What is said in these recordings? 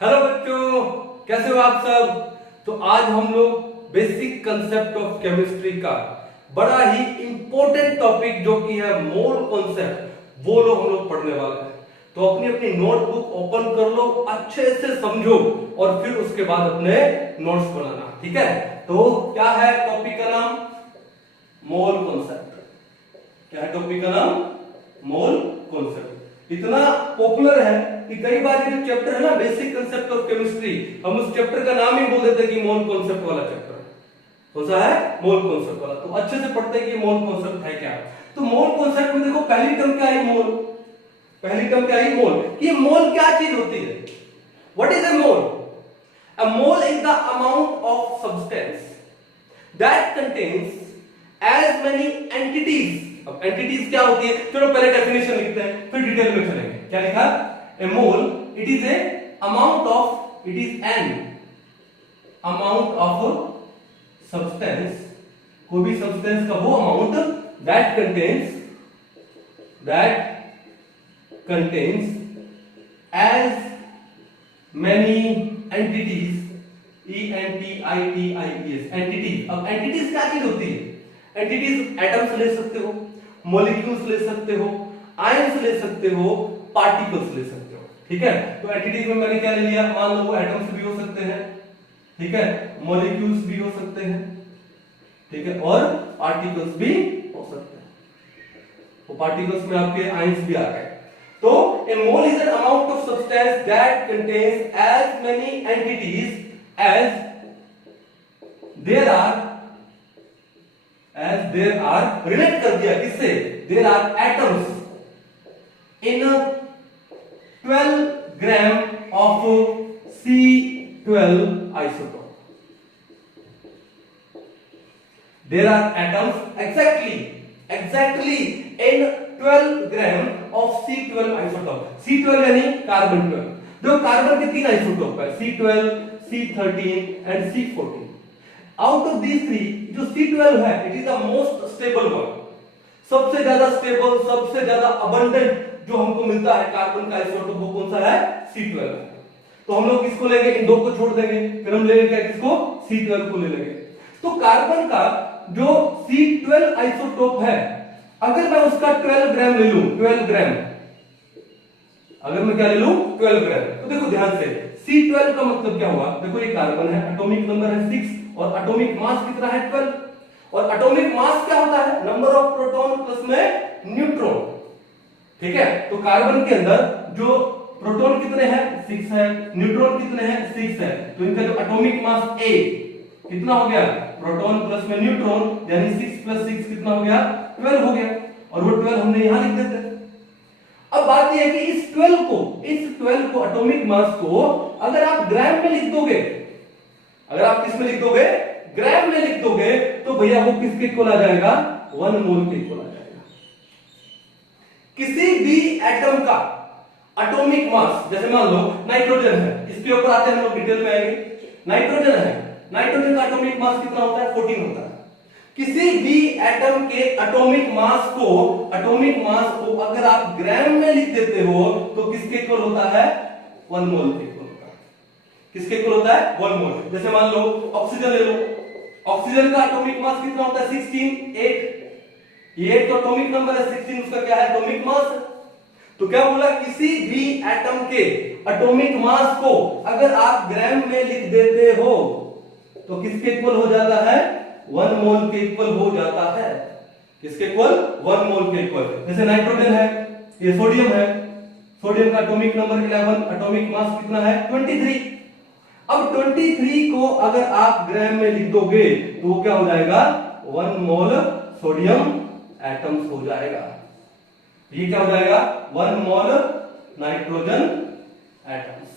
Hello बच्चों, कैसे हो आप सब। तो आज हम लोग बेसिक कंसेप्ट ऑफ केमिस्ट्री का बड़ा ही इंपॉर्टेंट टॉपिक जो कि है मोल कॉन्सेप्ट, वो लोग हम लोग पढ़ने वाले हैं। तो अपनी अपनी नोटबुक ओपन कर लो, अच्छे से समझो और फिर उसके बाद अपने नोट्स बनाना, ठीक है। तो क्या है टॉपिक का नाम? Mole concept. क्या है टॉपिक का नाम? Mole concept. इतना पॉपुलर है कि कई बार ये जो चैप्टर है ना, बेसिक कंसेप्ट ऑफ केमिस्ट्री, हम उस चैप्टर का नाम ही बोल देते हैं कि मोल कॉन्सेप्ट वाला चैप्टर है। कौन सा है? मोल कॉन्सेप्ट वाला। तो अच्छे से पढ़ते हैं कि मोल कॉन्सेप्ट है क्या। तो मोल कॉन्सेप्ट में देखो, पहली टर्म क्या है? मोल। पहली टर्म क्या है? मोल। ये मोल क्या चीज होती है? What is a mole? A mole is the amount of substance that contains as many entities. अब एंटिटीज क्या होती है? चलो पहले डेफिनेशन लिखते हैं, फिर डिटेल में चलेंगे। क्या लिखा? A mole it is a amount of, it is an amount of substance, कोई भी सब्सटेंस का वो amount that contains as many entities, ENTITIES, entities. अब एंटिटीज क्या चीज होती है? एंटिटीज एटम्स ले सकते हो, मॉलिक्यूल्स ले सकते हो, आयंस ले सकते हो, पार्टिकल्स ले सकते हो, ठीक है। तो एंटिटीज में मैंने क्या ले लिया? मान लो वो एटम्स भी हो सकते हैं, ठीक है, मॉलिक्यूल्स भी हो सकते हैं, ठीक है, और पार्टिकल्स भी हो सकते हैं। वो पार्टिकल्स में आपके आयंस भी आ गए। तो a mole is an amount of substance that contains as many entities as there are relate कर दिया किससे? There are atoms in 12 gram of C12 isotope. There are atoms exactly in 12 gram of C12 isotope. C12 यानी carbon 12। जो carbon के तीन isotope है, C12, C13 and C14। Out of these three जो C12 है, it is the most stable one. सबसे ज्यादा stable, सबसे ज्यादा अबंडेंट जो हमको मिलता है कार्बन का आइसोटोप, वो कौन सा है? C12 है। तो हम लोग किसको लेंगे? इन दो को छोड़ देंगे, फिर हम लेंगे क्या? किसको? C12 को ले लेंगे। तो कार्बन का जो C12 आइसोटोप है, अगर मैं उसका 12 ग्राम ले लूं, 12 ग्राम, अगर मैं क्या ले लूं? 12 ग्राम। तो देखो ध्यान से, C12 का मतलब क्या हुआ? देखो ये कार्बन है, एटॉमिक नंबर है 6 और एटॉमिक मास कितना है? 12। और एटॉमिक मास क्या होता है? नंबर ऑफ प्रोटॉन प्लस में न्यूट्रॉन, ठीक है। तो कार्बन के अंदर जो प्रोटॉन कितने हैं? 6 है, न्यूट्रॉन कितने हैं? 6 है। तो इनका जो एटॉमिक मास A कितना हो गया? प्रोटॉन प्लस में न्यूट्रॉन, यानी 6 + 6 कितना हो गया? 12 हो गया। और वो 12 हमने यहां लिख देते हैं। अब बात यह है कि इस 12 को एटॉमिक मास को अगर आप ग्राम में लिख दोगे, अगर आप किस में लिख दोगे? ग्राम में लिख दोगे, तो भैया वो किसके इक्वल आ जाएगा? 1 मोल के इक्वल आ जाएगा। किसी भी एटम का एटॉमिक मास, जैसे मान लो नाइट्रोजन है, इसके ऊपर आते हैं हम लोग, डिटेल में आएंगे। नाइट्रोजन है, नाइट्रोजन का एटॉमिक मास कितना होता है? 14 होता है। किसी भी एटम के एटॉमिक मास को अगर आप ग्राम में लिख देते हो, तो किसके इक्वल होता है? 1 मोल के इक्वल होता है। किसके इक्वल होता है? 1 मोल। जैसे मान लो ऑक्सीजन ले लो, ऑक्सीजन का एटॉमिक मास कितना होता है? 16, 8। ये तो एटॉमिक नंबर है 16, उसका क्या है? Atomic mass. तो क्या बोला? किसी भी एटम के एटॉमिक मास को अगर आप ग्राम में लिख देते हो, तो किसके इक्वल हो जाता है? 1 मोल के इक्वल हो जाता है। किसके इक्वल? 1 मोल के इक्वल। जैसे नाइट्रोजन है, ये सोडियम है, सोडियम का एटॉमिक नंबर 11, एटॉमिक मास कितना है? 23। अब 23 को अगर आप ग्राम में लिख दोगे, तो वो क्या हो जाएगा? 1 मोल सोडियम एटम्स हो जाएगा। ये क्या हो जाएगा? 1 मोल नाइट्रोजन एटम्स,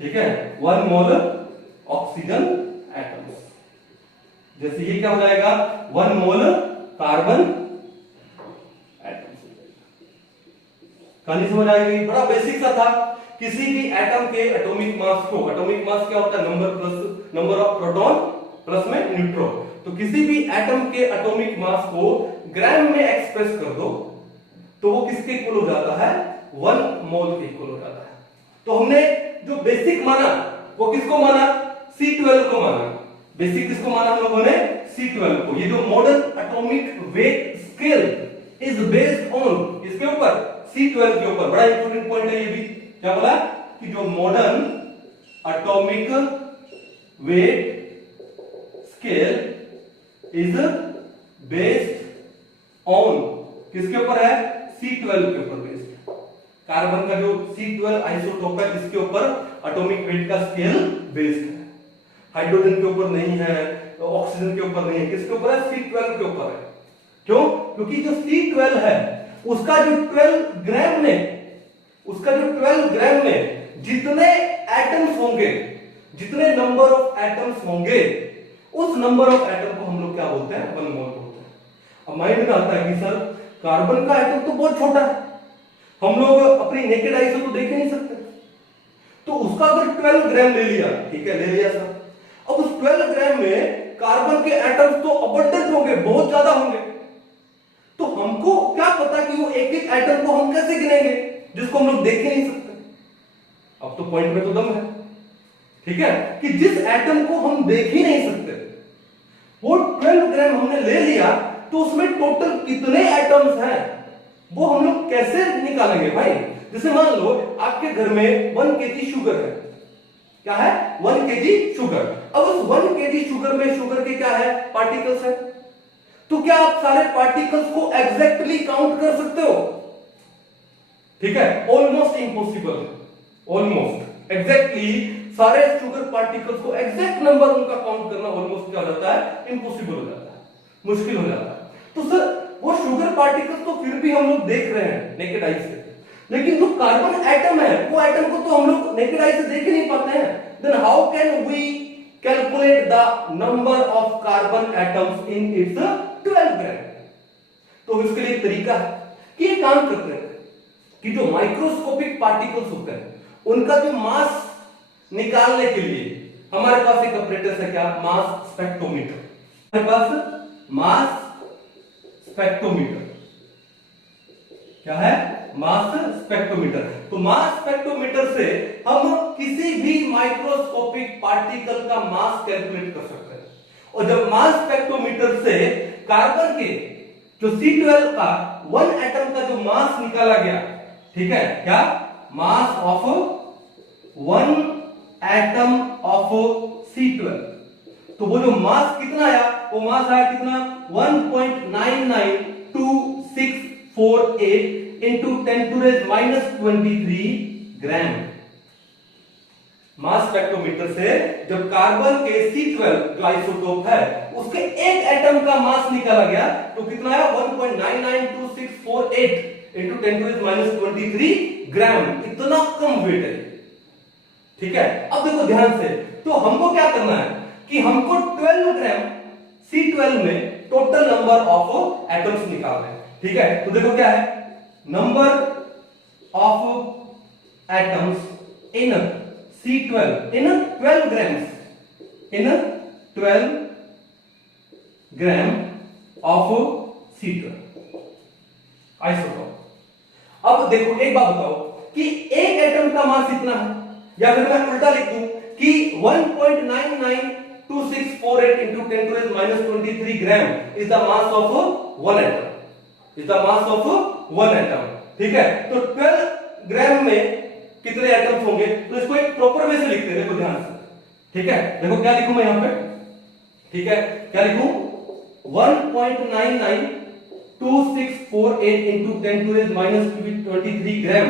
ठीक है, 1 मोल ऑक्सीजन एटम्स। जैसे ये क्या हो जाएगा? 1 मोल कार्बन एटम्स। कहानी समझ आएगी? बड़ा बेसिक सा था। किसी भी एटम के एटॉमिक मास को, एटॉमिक मास क्या होता है? नंबर ऑफ प्रोटॉन प्लस में न्यूट्रॉन। तो किसी भी एटम के एटॉमिक मास को ग्राम में एक्सप्रेस कर दो, तो वो किसके इक्वल हो जाता है? 1 मोल के इक्वल हो जाता है। तो हमने जो बेसिक माना वो किसको माना? C12 को माना। बेसिक किसको माना हम लोगों ने? C12 को। ये जो modern atomic weight scale is based on इसके ऊपर C12 के ऊपर। बड़ा इंपॉर्टेंट पॉइंट है ये भी। क्या बोला कि जो modern atomic weight scale is based on किसके ऊपर है? C12 के ऊपर बेस्ड। कार्बन का जो C12 आइसोटोप है इसके ऊपर एटॉमिक वेट का स्केल बेस्ड है। हाइड्रोजन के ऊपर नहीं है, ऑक्सीजन के ऊपर नहीं है, किसके ऊपर है? C12 के ऊपर है। क्यों? क्योंकि जो C12 है उसका जो 12 ग्राम में जितने एटम्स होंगे, जितने नंबर ऑफ एटम्स होंगे, उस नंबर ऑफ एटम को हम लोग क्या बोलते हैं? 1 मोल बोलते हैं। अब माइंड में आता है कि सर कार्बन का एटम तो बहुत छोटा है, हम लोग अपनी नेकेड आई से तो देख नहीं सकते, तो उसका अगर 12 ग्राम ले लिया, ठीक है ले लिया सर, अब उस 12 ग्राम में कार्बन के एटम्स तो अबंडेंट होंगे, बहुत ज्यादा होंगे, तो हमको क्या पता कि वो एक एक एटम को हम कैसे गिनेंगे जिसको हम लोग देख ही नहीं सकते। अब तो पॉइंट में तो दम है, ठीक है, कि जिस एटम को हम देख ही नहीं सकते वो 12 ग्राम हमने ले लिया, तो उसमें टोटल कितने एटम्स हैं वो हम लोग कैसे निकालेंगे भाई? जैसे मान लो आपके घर में 1 kg शुगर है। क्या है? 1 kg शुगर। अब उस 1 kg शुगर में शुगर के क्या है? पार्टिकल्स है। तो क्या आप सारे पार्टिकल्स को एग्जैक्टली काउंट कर सकते हो? ठीक है, ऑलमोस्ट इम्पॉसिबल है। ऑलमोस्ट एग्जैक्टली सारे शुगर पार्टिकल्स को एग्जैक्ट नंबर उनका काउंट करना ऑलमोस्ट क्या हो जाता है? इम्पॉसिबल हो जाता है, मुश्किल हो जाता है। तो सर वो शुगर पार्टिकल्स तो फिर भी हम लोग देख रहे हैं नेकेड आई से, लेकिन जो कार्बन एटम है वो एटम को तो हम लोग नेकेड आई से देख ही नहीं पाते हैं। Then how can we calculate the number of carbon atoms in its 12 gram? तो इसके लिए एक तरीका है कि ये काम करते हैं कि जो माइक्रोस्कोपिक पार्टिकल्स होते हैं उनका जो मास निकालने के लिए हमारे पास एक apparatus है। क्या? मास स्पेक्ट्रोमीटर। हमारे पास मास स्पेक्ट्रोमीटर क्या है? मास स्पेक्ट्रोमीटर। तो मास स्पेक्ट्रोमीटर से हम किसी भी माइक्रोस्कोपिक पार्टिकल का मास कैलकुलेट कर सकते हैं। और जब मास स्पेक्ट्रोमीटर से कार्बन के जो C12 का 1 एटम का जो मास निकाला गया, ठीक है, क्या? Mass of 1 atom of C12, तो वो जो मास कितना आया? वो मास आया कितना? 1.992648 into 10⁻⁻23 ग्राम। मास स्पेक्ट्रोमीटर से जब कार्बन के C12 जो आइसोटोप है उसके एक एटम का मास निकाला गया, तो कितना आया? 1.992648 into 10⁻⁻23 ग्राम। इतना कम वेट है, ठीक है। अब देखो ध्यान से, तो हमको क्या करना है कि हमको 12 ग्राम C12 में टोटल नंबर ऑफ एटम्स निकालना है, ठीक है। तो देखो क्या है? Number of atoms in C12 in 12 grams, in 12 gram of C12 isotope. अब देखो एक बात बताओ कि एक एटम का मास इतना है, या फिर मैं उल्टा लिख दूं कि 1.992648 into 10⁻⁻23 gram is the mass of 1 atom, is the mass of 1 atom, ठीक है। तो 12 ग्राम में कितने एटम्स होंगे? तो इसको एक प्रॉपर वे से लिखते हैं, देखो ध्यान से, ठीक है। देखो क्या लिखूं मैं यहां पे, ठीक है, क्या लिखूं? 1.992648 into 10⁻⁻23 gram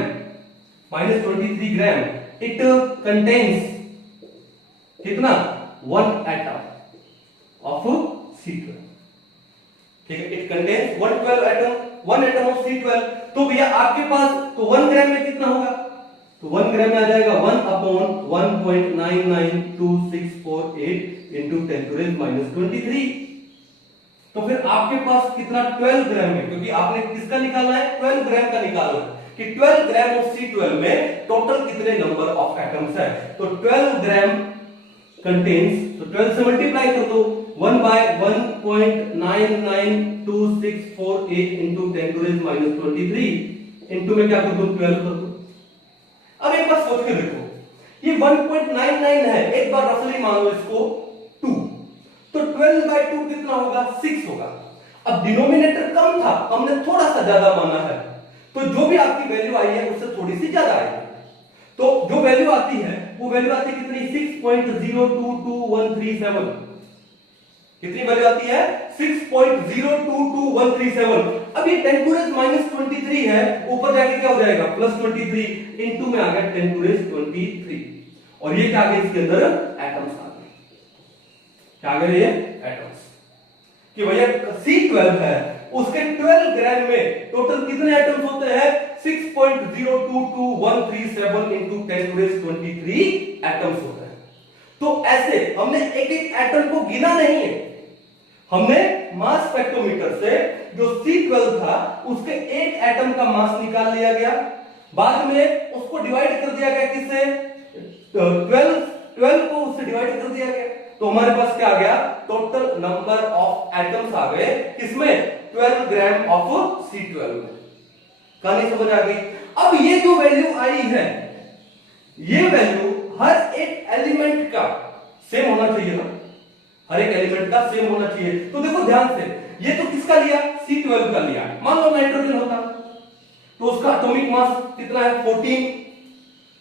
-23 gram. It contains कितना? 1 एटम ऑफ C12, ठीक है। It contains 1 atom of C12। तो भैया आपके पास तो 1 ग्राम में कितना होगा? तो 1 ग्राम में आ जाएगा 1/1.992648 into 10⁻⁻23। तो फिर आपके पास कितना? 12 ग्राम में, क्योंकि आपने किसका निकालना है? 12 ग्राम का निकालना है कि 12 ग्राम ऑफ C12 में टोटल कितने नंबर ऑफ एटम्स है। तो 12 ग्राम कंटेन्स, तो 12 से मल्टीप्लाई कर दो, 1/1.992648 into 10⁻⁻23 इनटू में क्या कर दो? 12 कर दो। अब एक बार सोच के देखो, ये 1.99 है, एक बार रफली मान लो इसको 2, तो 12/2 कितना होगा? 6 होगा। अब डिनोमिनेटर कम था, हमने थोड़ा सा ज्यादा माना है, तो जो भी आपकी वैल्यू आई है उससे थोड़ी सी ज्यादा आएगी। तो जो वैल्यू आती है वो वैल्यू आती है कितनी? 6.022137। कितनी वैल्यू आती है? 6.022137। अब ये 10 टू रेज -23 है, ऊपर जाके क्या हो जाएगा? +23, इनटू में आ गया 10 टू रेज 23, और ये क्या आ गया? इसके अंदर एटम्स आ गए। क्या आ गए? ये एटम्स। कि भैया C12 है, उसके 12 ग्राम में टोटल कितने एटम्स होते हैं? 6.022137 into 10 to raise 23 एटम्स होते हैं। तो ऐसे हमने एक एक एटम को गिना नहीं है, हमने मास स्पेक्ट्रोमीटर से जो C12 था उसके एक एटम का मास निकाल लिया गया, बाद में उसको डिवाइड कर दिया गया, किससे? 12 को उससे डिवाइड कर दिया गया, तो हमारे पास क्या आ गया? टोटल नंबर ऑफ एटम्स आ गए किसमें? 12 ग्राम ऑफ C12 में। कहानी समझ आ गई? अब ये जो वैल्यू आई है, ये वैल्यू हर एक एलिमेंट का सेम होना चाहिए ना, हर एक एलिमेंट का सेम होना चाहिए। तो देखो ध्यान से, ये तो किसका लिया? C12 का लिया। मान लो नाइट्रोजन होता तो उसका एटॉमिक मास कितना है? 14।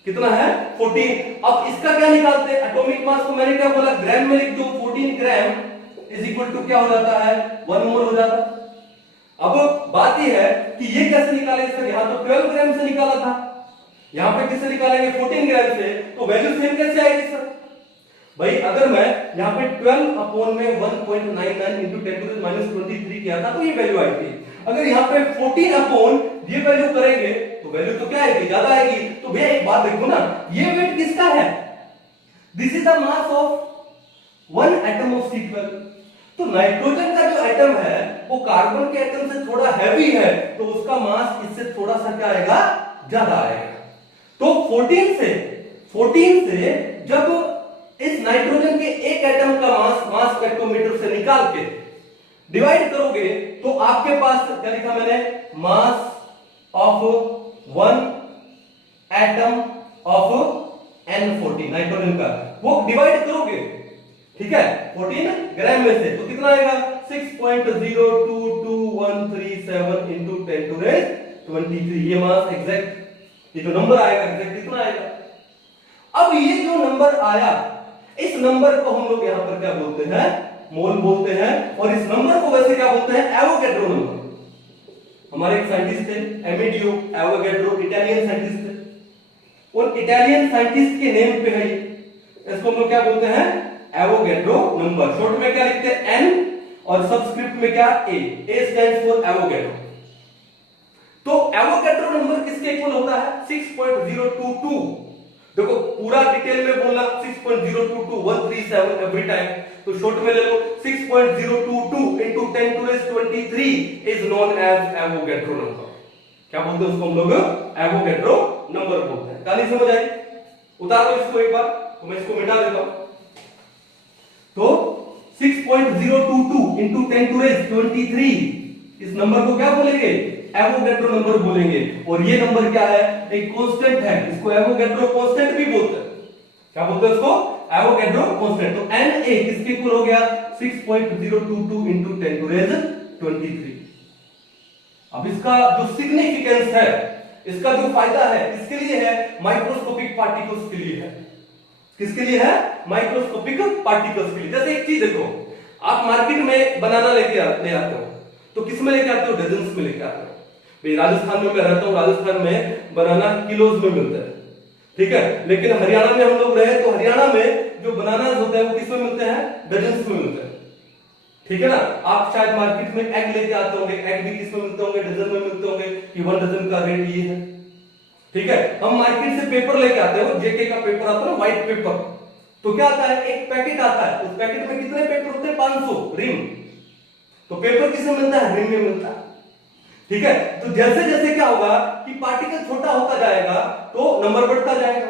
कितना है? 14। अब इसका क्या निकालते हैं? एटॉमिक मास को मैंने क्या बोला? ग्राम में लिख दो। 14 ग्राम इज इक्वल टू क्या हो जाता है? 1 मोल हो जाता है। अब बात यह है कि ये कैसे निकाले सर? यहां तो 12 ग्राम से निकाला था, यहां पे किससे निकालेंगे? 14 ग्राम से, तो वैल्यू सेम कैसे आएगी सर? भाई अगर मैं यहां पे 12 अपॉन में 1.99 into 10 to the -23 किया था तो ये वैल्यू आई थी। अगर यहां पे 14 अपॉन ये वैल्यू करेंगे तो वैल्यू तो क्या आएगी? ज्यादा आएगी। तो भैया एक बात देखो ना, ये वेट किसका है? This is the mass of one atom of C12। तो नाइट्रोजन का जो एटम है वो कार्बन के एटम से थोड़ा हैवी है, तो उसका मास इससे थोड़ा सा क्या आएगा? ज्यादा आएगा। तो 14 से जब इस नाइट्रोजन के एक एटम का मास स्पेक्ट्रोमीटर से निकाल के डिवाइड करोगे तो आपके पास क्या लिखा मैंने? Mass of one atom of N14 nitrogen का, वो डिवाइड करोगे, ठीक है, 14 ग्राम में से, तो कितना आएगा? 6.02237 into 10 to raise 23। ये मास एग्जैक्ट, ये जो नंबर आएगा एग्जैक्ट कितना आएगा? अब ये जो नंबर आया, इस नंबर को हम लोग यहां पर क्या बोलते हैं? मोल बोलते हैं। और इस नंबर को वैसे क्या बोलते हैं? Avogadro number. हमारे एक साइंटिस्ट थे एमिडियो एवोगैड्रो, इटालियन साइंटिस्ट थे। उन इटालियन साइंटिस्ट के नेम पे है, इसको हम लोग क्या बोलते हैं? Avogadro number. शॉर्ट में क्या लिखते हैं? एन, और सबस्क्रिप्ट में क्या? ए स्टैंड्स फॉर एवोगैड्रो। तो एवोगैड्रो नंबर किसके इक्वल होता है? 6.022। देखो पूरा डिटेल में बोलना 6.022137 एवरी टाइम, तो शॉर्ट में ले लो 6.022 into 10 to raise 23 is known as Avogadro number. क्या बोलते हैं उसको हम लोग? एवोगैड्रो नंबर बोलते हैं। कहानी समझ आई? उतार दो इसको एक बार, तो मैं इसको मिटा देता हूं। तो 6.022 into 10 to raise 23 इस नंबर को क्या बोलेंगे? एवोगैड्रो नंबर बोलेंगे। और ये नंबर क्या है? एक कांस्टेंट है, इसको एवोगैड्रो कांस्टेंट भी बोलते हैं। क्या बोलते हैं इसको? Avogadro constant. तो Na किसके इक्वल हो गया? 6.022 into 10 to raise 23। अब इसका जो सिग्निफिकेंस है, इसका जो फायदा है, किसके लिए है? माइक्रोस्कोपिक पार्टिकल्स के लिए है। किसके लिए है? माइक्रोस्कोपिक पार्टिकल्स के लिए। जैसे एक चीज देखो, आप मार्केट में बनाना ले आते हो, तो किस में लेके आते हो? डजन्स में लेके आते हो। भाई राजस्थान में मैं रहता हूं, राजस्थान में बनाना किलोज में मिलता है, ठीक है। लेकिन हरियाणा में हम लोग रहे तो हरियाणा में जो बनानास होते हैं वो किस में मिलते हैं? डजन्स में मिलते हैं, ठीक है ना। आप शायद मार्केट में एग लेके आते होंगे, एग भी किस में मिलते होंगे? डजन में मिलते होंगे कि 1 डजन का रेट ये है, ठीक है। हम मार्केट से पेपर लेके आते हैं, जेके का पेपर आता है ना, व्हाइट पेपर, तो क्या आता है? एक पैकेट आता है, उस पैकेट में कितने पेपर होते हैं? 500 रिम। तो पेपर किसमें मिलता है? रिम में मिलता है, ठीक है। तो जैसे जैसे क्या होगा कि पार्टिकल छोटा होता जाएगा तो नंबर बढ़ता जाएगा।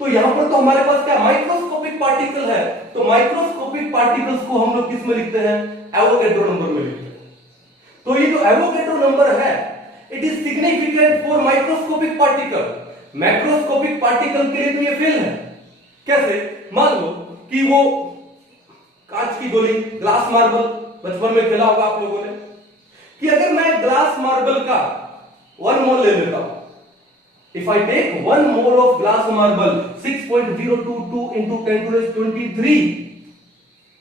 तो यहां पर तो हमारे पास क्या? माइक्रोस्कोपिक पार्टिकल है, तो माइक्रोस्कोपिक पार्टिकल्स को हम लोग किस में लिखते हैं? एवोगैड्रो नंबर में लिखते हैं। तो ये जो एवोगैड्रो नंबर है, it is significant for microscopic particle. Macroscopic particle के लिए तो ये फेल है। कैसे? मान लो कि वो कांच की गोली, ग्लास मार्बल, बचपन में खेला होगा आप लोगों ने, कि अगर मैं ग्लास मार्बल का 1 मोल ले लेता हूं, if I take 1 mole of glass marble 6.022 into 10 to the 23,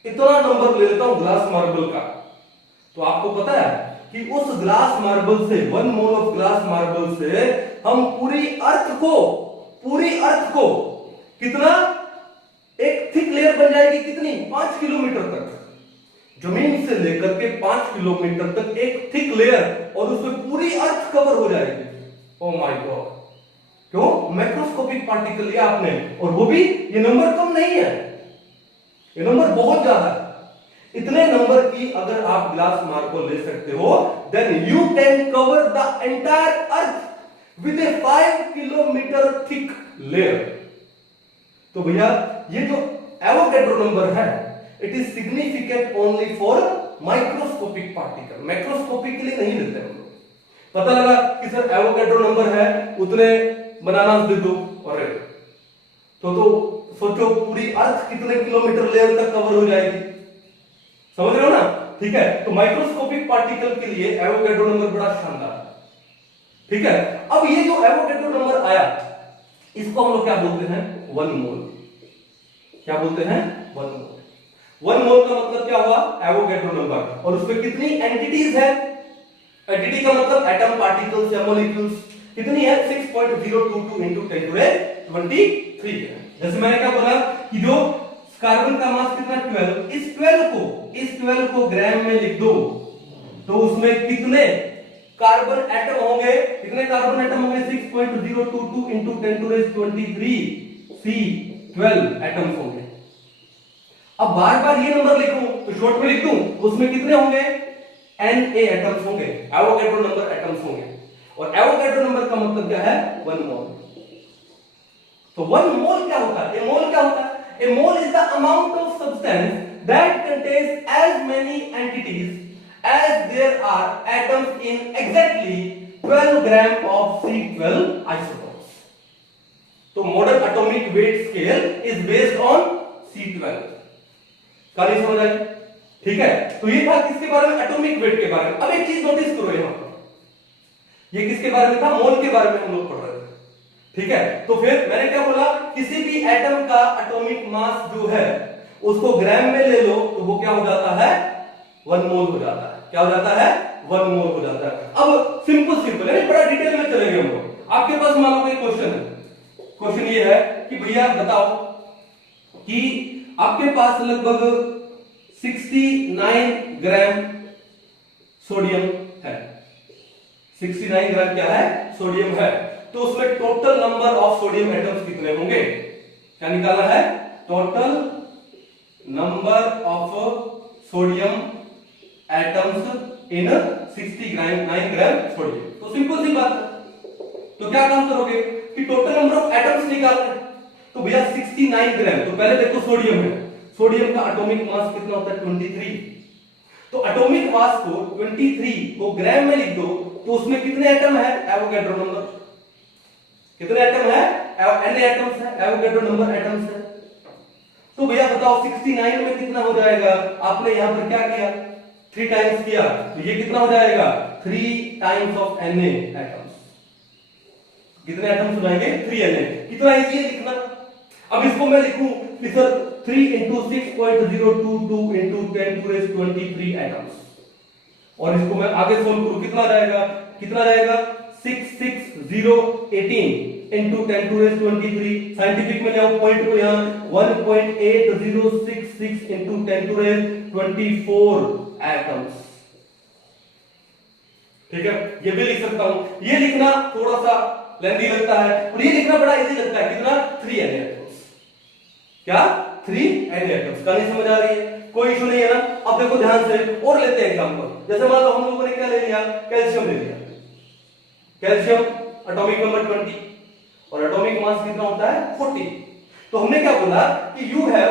इतना नंबर ले लेता हूं ग्लास मार्बल का, तो आपको पता है कि उस ग्लास मार्बल से 1 मोल ऑफ ग्लास मार्बल से हम पूरी अर्थ को कितना, एक थिक लेयर बन जाएगी, कितनी, 5 किलोमीटर तक, जमीन से लेकर के 5 किलोमीटर तक एक थिक लेयर, और उसमें पूरी अर्थ कवर हो जाएगी। ओ माय गॉड, क्यों? मैक्रोस्कोपिक पार्टिकल लिया आपने, और वो भी ये नंबर कम नहीं है, ये नंबर बहुत ज्यादा है। इतने नंबर की अगर आप ग्लास मार्बल ले सकते हो, then you can cover the entire earth with a 5 kilometre thick layer. तो भैया ये जो एवोगैड्रो नंबर है, it is significant only for microscopic particle, macroscopic के लिए नहीं लेते हम लोग। पता लगा कि सर एवोगैड्रो नंबर है, उतने बनाना दे दो, और तो सोचो पूरी अर्थ कितने किलोमीटर लेयर तक कवर हो जाएगी, समझ रहे हो ना? ठीक है, तो माइक्रोस्कोपिक पार्टिकल के लिए एवोगैड्रो नंबर बड़ा शानदार है। ठीक है, अब ये जो एवोगैड्रो नंबर आया, इसको हम लोग क्या बोलते हैं? 1 मोल। क्या बोलते हैं? 1 मोल। 1 मोल का मतलब क्या हुआ? Avogadro number. और उसमें कितनी एंटिटीज है? एंटिटी का मतलब एटम, पार्टिकल्स या मॉलिक्यूल्स। कितनी है? 6.022 into 10 to the 23 है। जैसे मैंने क्या बोला कि जो कार्बन का मास कितना, 12, इस 12 को ग्राम में लिख दो, तो उसमें कितने कार्बन एटम होंगे? कितने कार्बन एटम होंगे? 6.022 into 10 to the 23 C12 atoms होंगे। अब बार बार ये नंबर लिखूं तो शॉर्ट में लिख दूं, उसमें कितने होंगे? Na एटम्स होंगे, एवोगैड्रो नंबर एटम्स होंगे। और एवोगैड्रो नंबर का मतलब क्या है? 1 मोल। तो 1 मोल क्या होता है? ए मोल क्या होता है? A mole is the amount of substance that contains as many entities as there are atoms in exactly 12 gram of C12 isotopes. तो modern atomic weight scale is based on C12. कहानी समझ आई? ठीक है, तो ये था किसके बारे में? एटॉमिक वेट के बारे में। अब एक चीज नोटिस करो यहां पर, ये किसके बारे में था? मोल के बारे में हम लोग पढ़ रहे थे। ठीक है, तो फिर मैंने क्या बोला? किसी भी एटम का एटॉमिक मास जो है उसको ग्राम में ले लो, तो वो क्या हो जाता है? 1 मोल हो जाता है। क्या हो जाता है? 1 मोल हो जाता है। अब सिंपल यानी बड़ा डिटेल में चलेंगे हम लोग। आपके पास मान लो कोई क्वेश्चन है, क्वेश्चन ये है कि भैया बताओ कि आपके पास लगभग 69 ग्राम सोडियम है। 69 ग्राम क्या है? सोडियम है। तो उसमें total number of sodium atoms कितने होंगे? क्या निकालना है? Total number of sodium atoms in 9 gram sodium. तो सिंपल सी बात है, तो क्या काम करोगे कि टोटल नंबर ऑफ एटम्स निकालना है। तो भैया 69 ग्राम, तो पहले देखो सोडियम है, सोडियम का एटॉमिक मास कितना होता है? 23। तो एटॉमिक मास को 23 को ग्राम में लिख दो, तो उसमें कितने एटम है? एवोगैड्रो नंबर कितने एटम है? Na एटम्स है, एवोगैड्रो नंबर एटम्स है। तो भैया बताओ 69 में कितना हो जाएगा? आपने यहां पर क्या किया? 3 टाइम्स किया, तो ये कितना हो जाएगा? 3 टाइम्स ऑफ Na एटम्स। कितने एटम्स हो जाएंगे? 3 Na। कितना इजी है लिखना। अब इसको मैं लिखूं कि sir 3 into 6.022 into 10 to the 23 atoms, और इसको मैं आगे सोल्व करूं, कितना जाएगा? कितना जाएगा? 66018 into 10 to the 23। साइंटिफिक में ले पॉइंट को यहां 1.8066 into 10 to the 24 एटम्स। ठीक है, ये भी लिख सकता हूं। ये लिखना थोड़ा सा लेंथी लगता है, और ये लिखना बड़ा इजी लगता है। कितना? 3 Na एटम्स। क्या? 3 Na एटम्स। कहानी समझ आ रही है? कोई इशू नहीं है ना? अब देखो ध्यान से और लेते हैं एग्जांपल। जैसे मान लो हम लोगों ने क्या ले लिया? कैल्शियम ले लिया। कैल्शियम एटॉमिक नंबर 20 और एटॉमिक मास कितना होता है? 40। तो हमने क्या बोला कि you have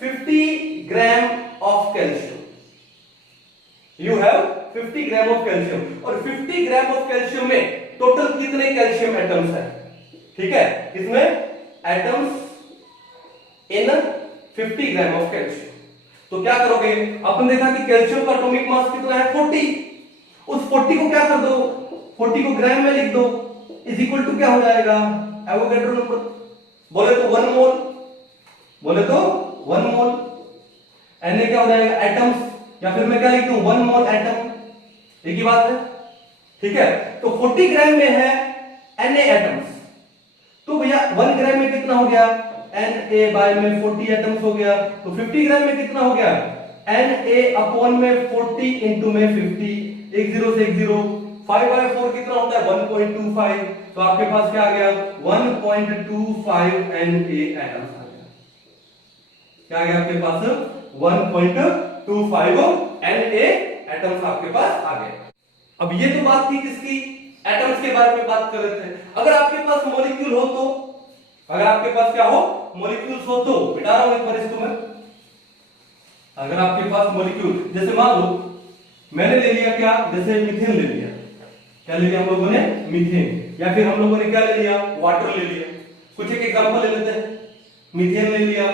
50 gram of calcium, you have 50 gram of calcium, और 50 ग्राम ऑफ कैल्शियम में टोटल कितने कैल्शियम एटम्स हैं? ठीक है, इसमें atoms in 50 gram of calcium. तो क्या करोगे, अपन देखा कि कैल्शियम का एटॉमिक मास कितना है 40, उस 40 को क्या कर दो, 40 को ग्राम में लिख दो, इज इक्वल टू क्या हो जाएगा, एवोगैड्रो नंबर, बोले तो 1 मोल, बोले तो 1 मोल। Na क्या हो जाएगा एटम्स, या फिर मैं क्या लिख दूं 1 मोल एटम, एक ही बात है, ठीक है। तो 40 ग्राम में है Na एटम्स, तो भैया 1 ग्राम में कितना हो गया, Na बाय में 40 एटम्स हो गया, तो 50 ग्राम में कितना हो गया, Na अपॉन में 40 इंटू में 50, एक जीरो से एक जीरो, 5/4 कितना होता है 1.25, तो आपके पास क्या आ गया 1.25 Na एटम्स आ गया, क्या आ गया आपके पास 1.25 Na एटम्स आपके पास आ गए। अब ये तो बात थी किसकी, एटम्स के बारे में बात कर रहे थे। अगर आपके पास मॉलिक्यूल हो तो, अगर आपके पास क्या हो मॉलिक्यूल्स हो तो, बिठा रहा हूं एक बार इसको मैं, अगर आपके पास मॉलिक्यूल, जैसे मान लो मैंने ले लिया क्या, जैसे मीथेन ले लिया, क्या ले लिया हम लोगों ने मीथेन, या फिर हम लोगों ने क्या ले लिया वाटर ले लिया। कुछ एक एग्जांपल ले लेते हैं, मीथेन ले लिया,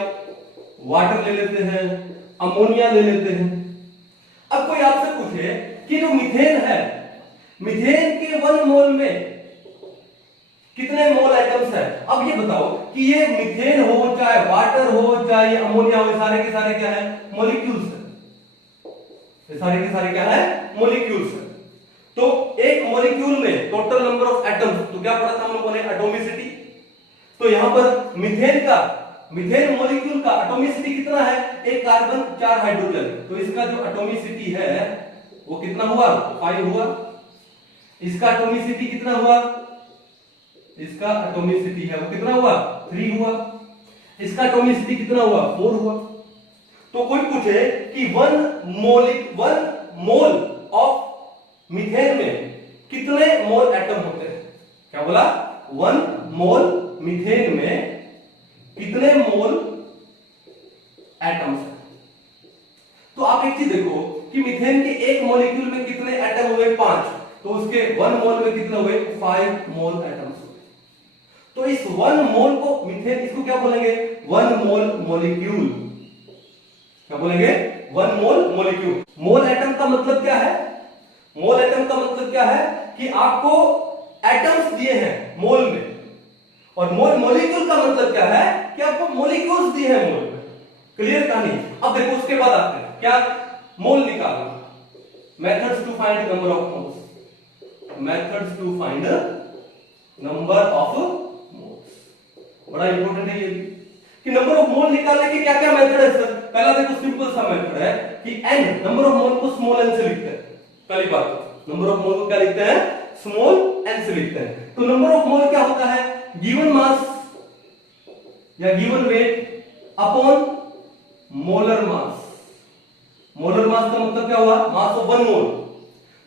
वाटर ले लेते हैं, अमोनिया ले लेते हैं। अब कोई आपसे पूछे कि जो मीथेन है, मीथेन के 1 मोल में कितने मोल एटम्स है, अब ये बताओ कि ये मीथेन हो चाहे वाटर हो चाहे अमोनिया हो, सारे के सारे क्या है मॉलिक्यूल्स है, ये सारे के सारे क्या है मॉलिक्यूल्स है। तो एक मॉलिक्यूल में टोटल नंबर ऑफ एटम्स, तो क्या पढ़ा था हम लोगों ने एटॉमिसिटी, तो यहां पर मीथेन मॉलिक्यूल का एटॉमिसिटी कितना है, एक कार्बन 4 हाइड्रोजन, तो इसका जो एटॉमिसिटी है वो कितना हुआ 5 हुआ, इसका एटॉमिसिटी कितना हुआ, इसका एटॉमिसिटी है वो कितना हुआ 3 हुआ, इसका एटॉमिसिटी कितना हुआ 4 हुआ। तो कोई पूछे कि 1 मोल ऑफ मीथेन में कितने मोल एटम होते हैं, क्या बोला 1 मोल मीथेन में कितने मोल एटम्स हैं। तो आप एक चीज देखो कि मीथेन के एक मॉलिक्यूल में कितने एटम हुए 5, तो उसके 1 मोल में कितने हुए 5 मोल एटम्स हुए। तो इस 1 मोल को मीथेन, इसको क्या बोलेंगे 1 मोल मॉलिक्यूल, क्या बोलेंगे 1 मोल मॉलिक्यूल। मोल एटम का मतलब क्या है, मोल एटम का मतलब क्या है कि आपको एटम्स दिए हैं मोल में, और मोल मॉलिक्यूल का मतलब क्या है कि आपको मॉलिक्यूल्स दिए हैं मोल में। क्लियर कहानी। अब देखो उसके बाद आते हैं क्या, मोल निकालना, methods to find number of moles, methods to find number of moles, बड़ा इंपॉर्टेंट है ये भी कि नंबर ऑफ मोल निकालने के क्या क्या मेथड है सर। पहला देखो सिंपल सा मेथड है कि n, नंबर ऑफ मोल को स्मॉल n से लिखते हैं, पहली बात नंबर ऑफ मोल को क्या लिखते हैं स्मॉल n से लिखते हैं। तो नंबर ऑफ मोल क्या होता है, गिवन मास या given weight upon molar mass. Molar mass का मतलब क्या हुआ, मास ऑफ 1 मोल,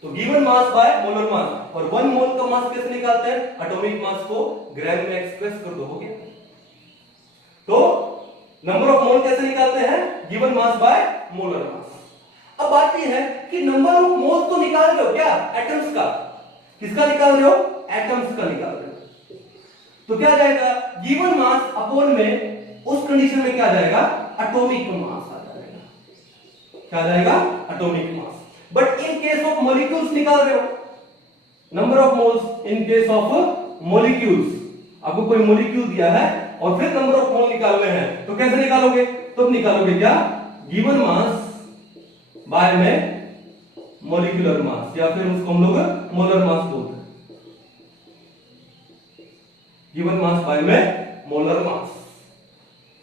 तो given mass by molar mass, और 1 मोल का मास कैसे निकालते हैं, एटॉमिक मास को ग्राम में एक्सप्रेस कर दो, हो गया। तो नंबर ऑफ मोल कैसे निकालते हैं, given mass by molar mass. अब बात यह है कि नंबर ऑफ मोल तो निकाल रहे हो क्या एटम्स का, किसका निकाल रहे हो एटम्स का निकाल रहे हो, तो क्या जाएगा गिवन मास अपॉन में, उस कंडीशन में क्या जाएगा एटॉमिक मास आ जाएगा, क्या जाएगा atomic mass. But in case of molecules निकाल रहे हो number of moles, in case of molecules, आपको कोई मॉलिक्यूल दिया है और फिर नंबर ऑफ मोल निकालने हैं, तो कैसे निकालोगे, तो निकालोगे क्या गिवन मास बाय में मॉलिक्यूलर मास, या फिर उसको हम लोग मोलर मास बोलते हैं, गिवन मास बाय में मोलर मास।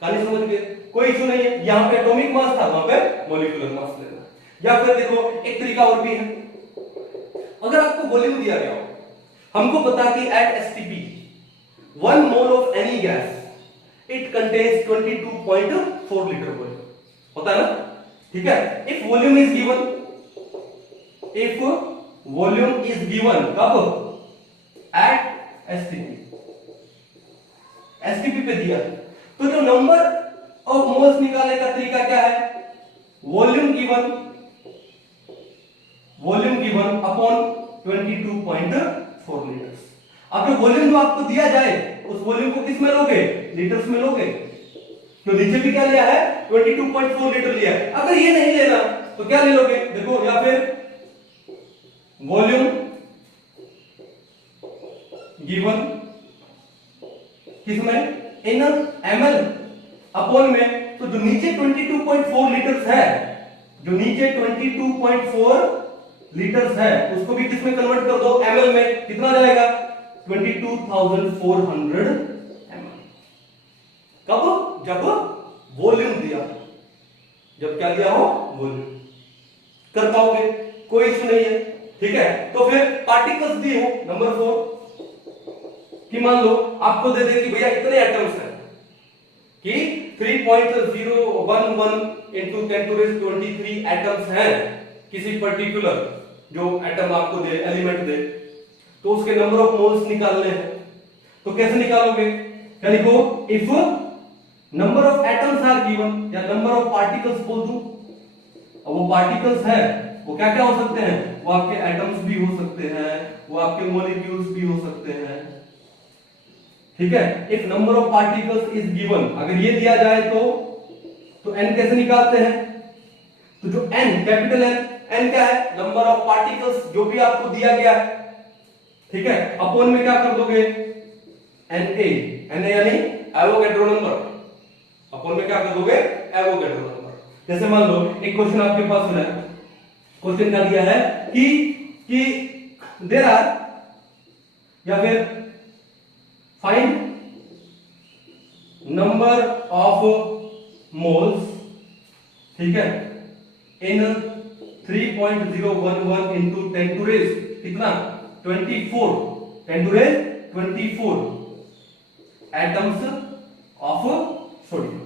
कहानी समझ गए, कोई इशू नहीं है, यहां पे एटॉमिक मास था वहां पे मॉलिक्यूलर मास लेना। या फिर देखो एक तरीका और भी है, अगर आपको वॉल्यूम दिया गया हो, हमको पता कि at STP 1 mole of any gas it contains 22.4 litre volume, होता है ना, ठीक है। If volume is given, if volume is given कब एट एसटीपी, एसटीपी पे दिया, तो जो नंबर ऑफ मोल्स निकालने का तरीका क्या है, वॉल्यूम गिवन अपॉन 22.4 लीटर्स। अब जो वॉल्यूम जो आपको दिया जाए उस वॉल्यूम को किस में लोगे, लीटर्स में लोगे। तो नीचे भी क्या लिया है, 22.4 लीटर लिया है। अगर ये नहीं लेना तो क्या ले लोगे, देखो या फिर वॉल्यूम गिवन किसमें, इन ml अपॉन में। तो जो नीचे 22.4 लीटर्स है, जो नीचे 22.4 लीटर्स है उसको भी किसमें कन्वर्ट कर दो, ml में। कितना जाएगा, 22,400 ml। कब, जब वॉल्यूम दिया, जब क्या दिया हो, वॉल्यूम। कर पाओगे, कोई इशू नहीं है, ठीक है। तो फिर पार्टिकल्स दिए हो नंबर 4 कि मान लो आपको दे दे कि भैया इतने एटम्स हैं कि 3.011 into 10 to raise 23 एटम्स हैं किसी पर्टिकुलर जो एटम आपको दे, एलिमेंट दे, तो उसके नंबर ऑफ मोल्स निकालने हैं। तो कैसे निकालोगे, क्या लिखो, if number of atoms are given, या नंबर ऑफ पार्टिकल्स बोल दूं। अब वो पार्टिकल्स है वो क्या क्या हो सकते हैं, वो आपके एटम्स भी हो सकते हैं, वो आपके मॉलिक्यूल्स भी हो सकते हैं, ठीक है। If number of particles is given, अगर ये दिया जाए तो n कैसे निकालते हैं, तो जो n, कैपिटल N क्या है, नंबर ऑफ पार्टिकल्स जो भी आपको दिया गया है, ठीक है, अपॉन में क्या कर दोगे, Na यानी एवोगैड्रो नंबर, अपॉन में क्या कर दोगे, एवोगैड्रो नंबर। जैसे मान लो एक क्वेश्चन आपके पास है, क्वेश्चन क्या दिया है कि देयर आर, या फिर फाइंड नंबर ऑफ मोल्स, ठीक है, इन 3.011 into 10 to raise कितना, 24, 10 to raise 24 atoms of sodium.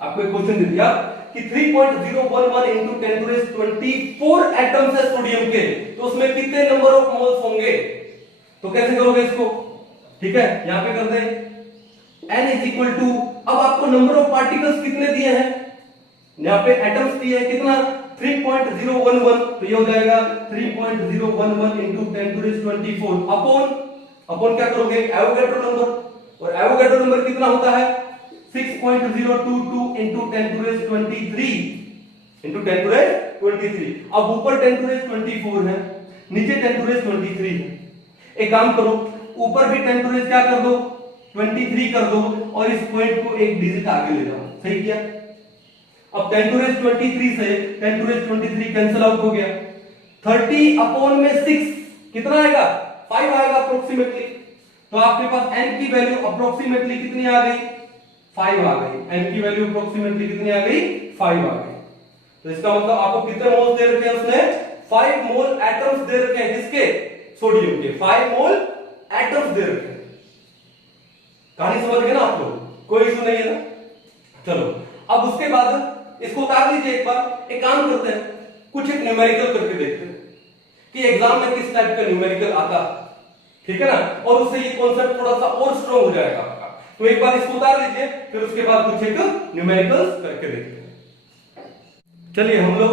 आपको एक क्वेश्चन दे दिया कि 3.011 into 10 to raise 24 एटम्स है सोडियम के, तो उसमें कितने नंबर ऑफ मोल्स होंगे। तो कैसे करोगे इसको, ठीक है, यहां पे कर दे n इज इक्वल टू, अब आपको नंबर ऑफ पार्टिकल्स कितने दिए हैं, यहां पे एटम्स दिए हैं कितना, 3.011, तो ये हो जाएगा 3.011 into 10 to raise 24 अपॉन क्या करोगे, एवोगैड्रो नंबर, और एवोगैड्रो नंबर कितना होता है, 6.022 into 10 to raise 23 into 10 to raise 23। अब ऊपर 10 to raise 24 है, नीचे 10 to raise 23 है। एक काम करो, ऊपर भी 10 to raise क्या कर दो, 23 कर दो, और इस पॉइंट को एक डिजिट आगे ले जाओ, सही किया। अब 10 to raise 23 से 10 to raise 23 कैंसिल आउट हो गया, 30 अपॉन में 6 कितना आएगा, 5 आएगा अप्रोक्सीमेटली। तो आपके पास n की वैल्यू अप्रोक्सीमेटली कितनी आ गई, 5 आ गई। n की वैल्यू अप्रोक्सीमेटली कितनी आ गई, 5 आ गई। तो इसका मतलब आपको कितने मोल्स दे रखे हैं उसने, 5 मोल एटम्स दे रखे हैं, किसके, सोडियम के 5 मोल एटम्स दे रखे हैं। कहानी समझ गए ना आप लोग, कोई इशू नहीं है ना। चलो अब उसके बाद इसको उतार लीजिए एक बार। एक काम करते हैं, कुछ एक न्यूमेरिकल करके देखते हैं कि एग्जाम में किस टाइप का न्यूमेरिकल आता, ठीक है ना, और उससे ये कॉन्सेप्ट थोड़ा सा और स्ट्रांग हो जाएगा आपका। तो एक बार इसको उतार लीजिए, फिर उसके बाद कुछ एक न्यूमेरिकल्स करके देखते हैं। चलिए हम लोग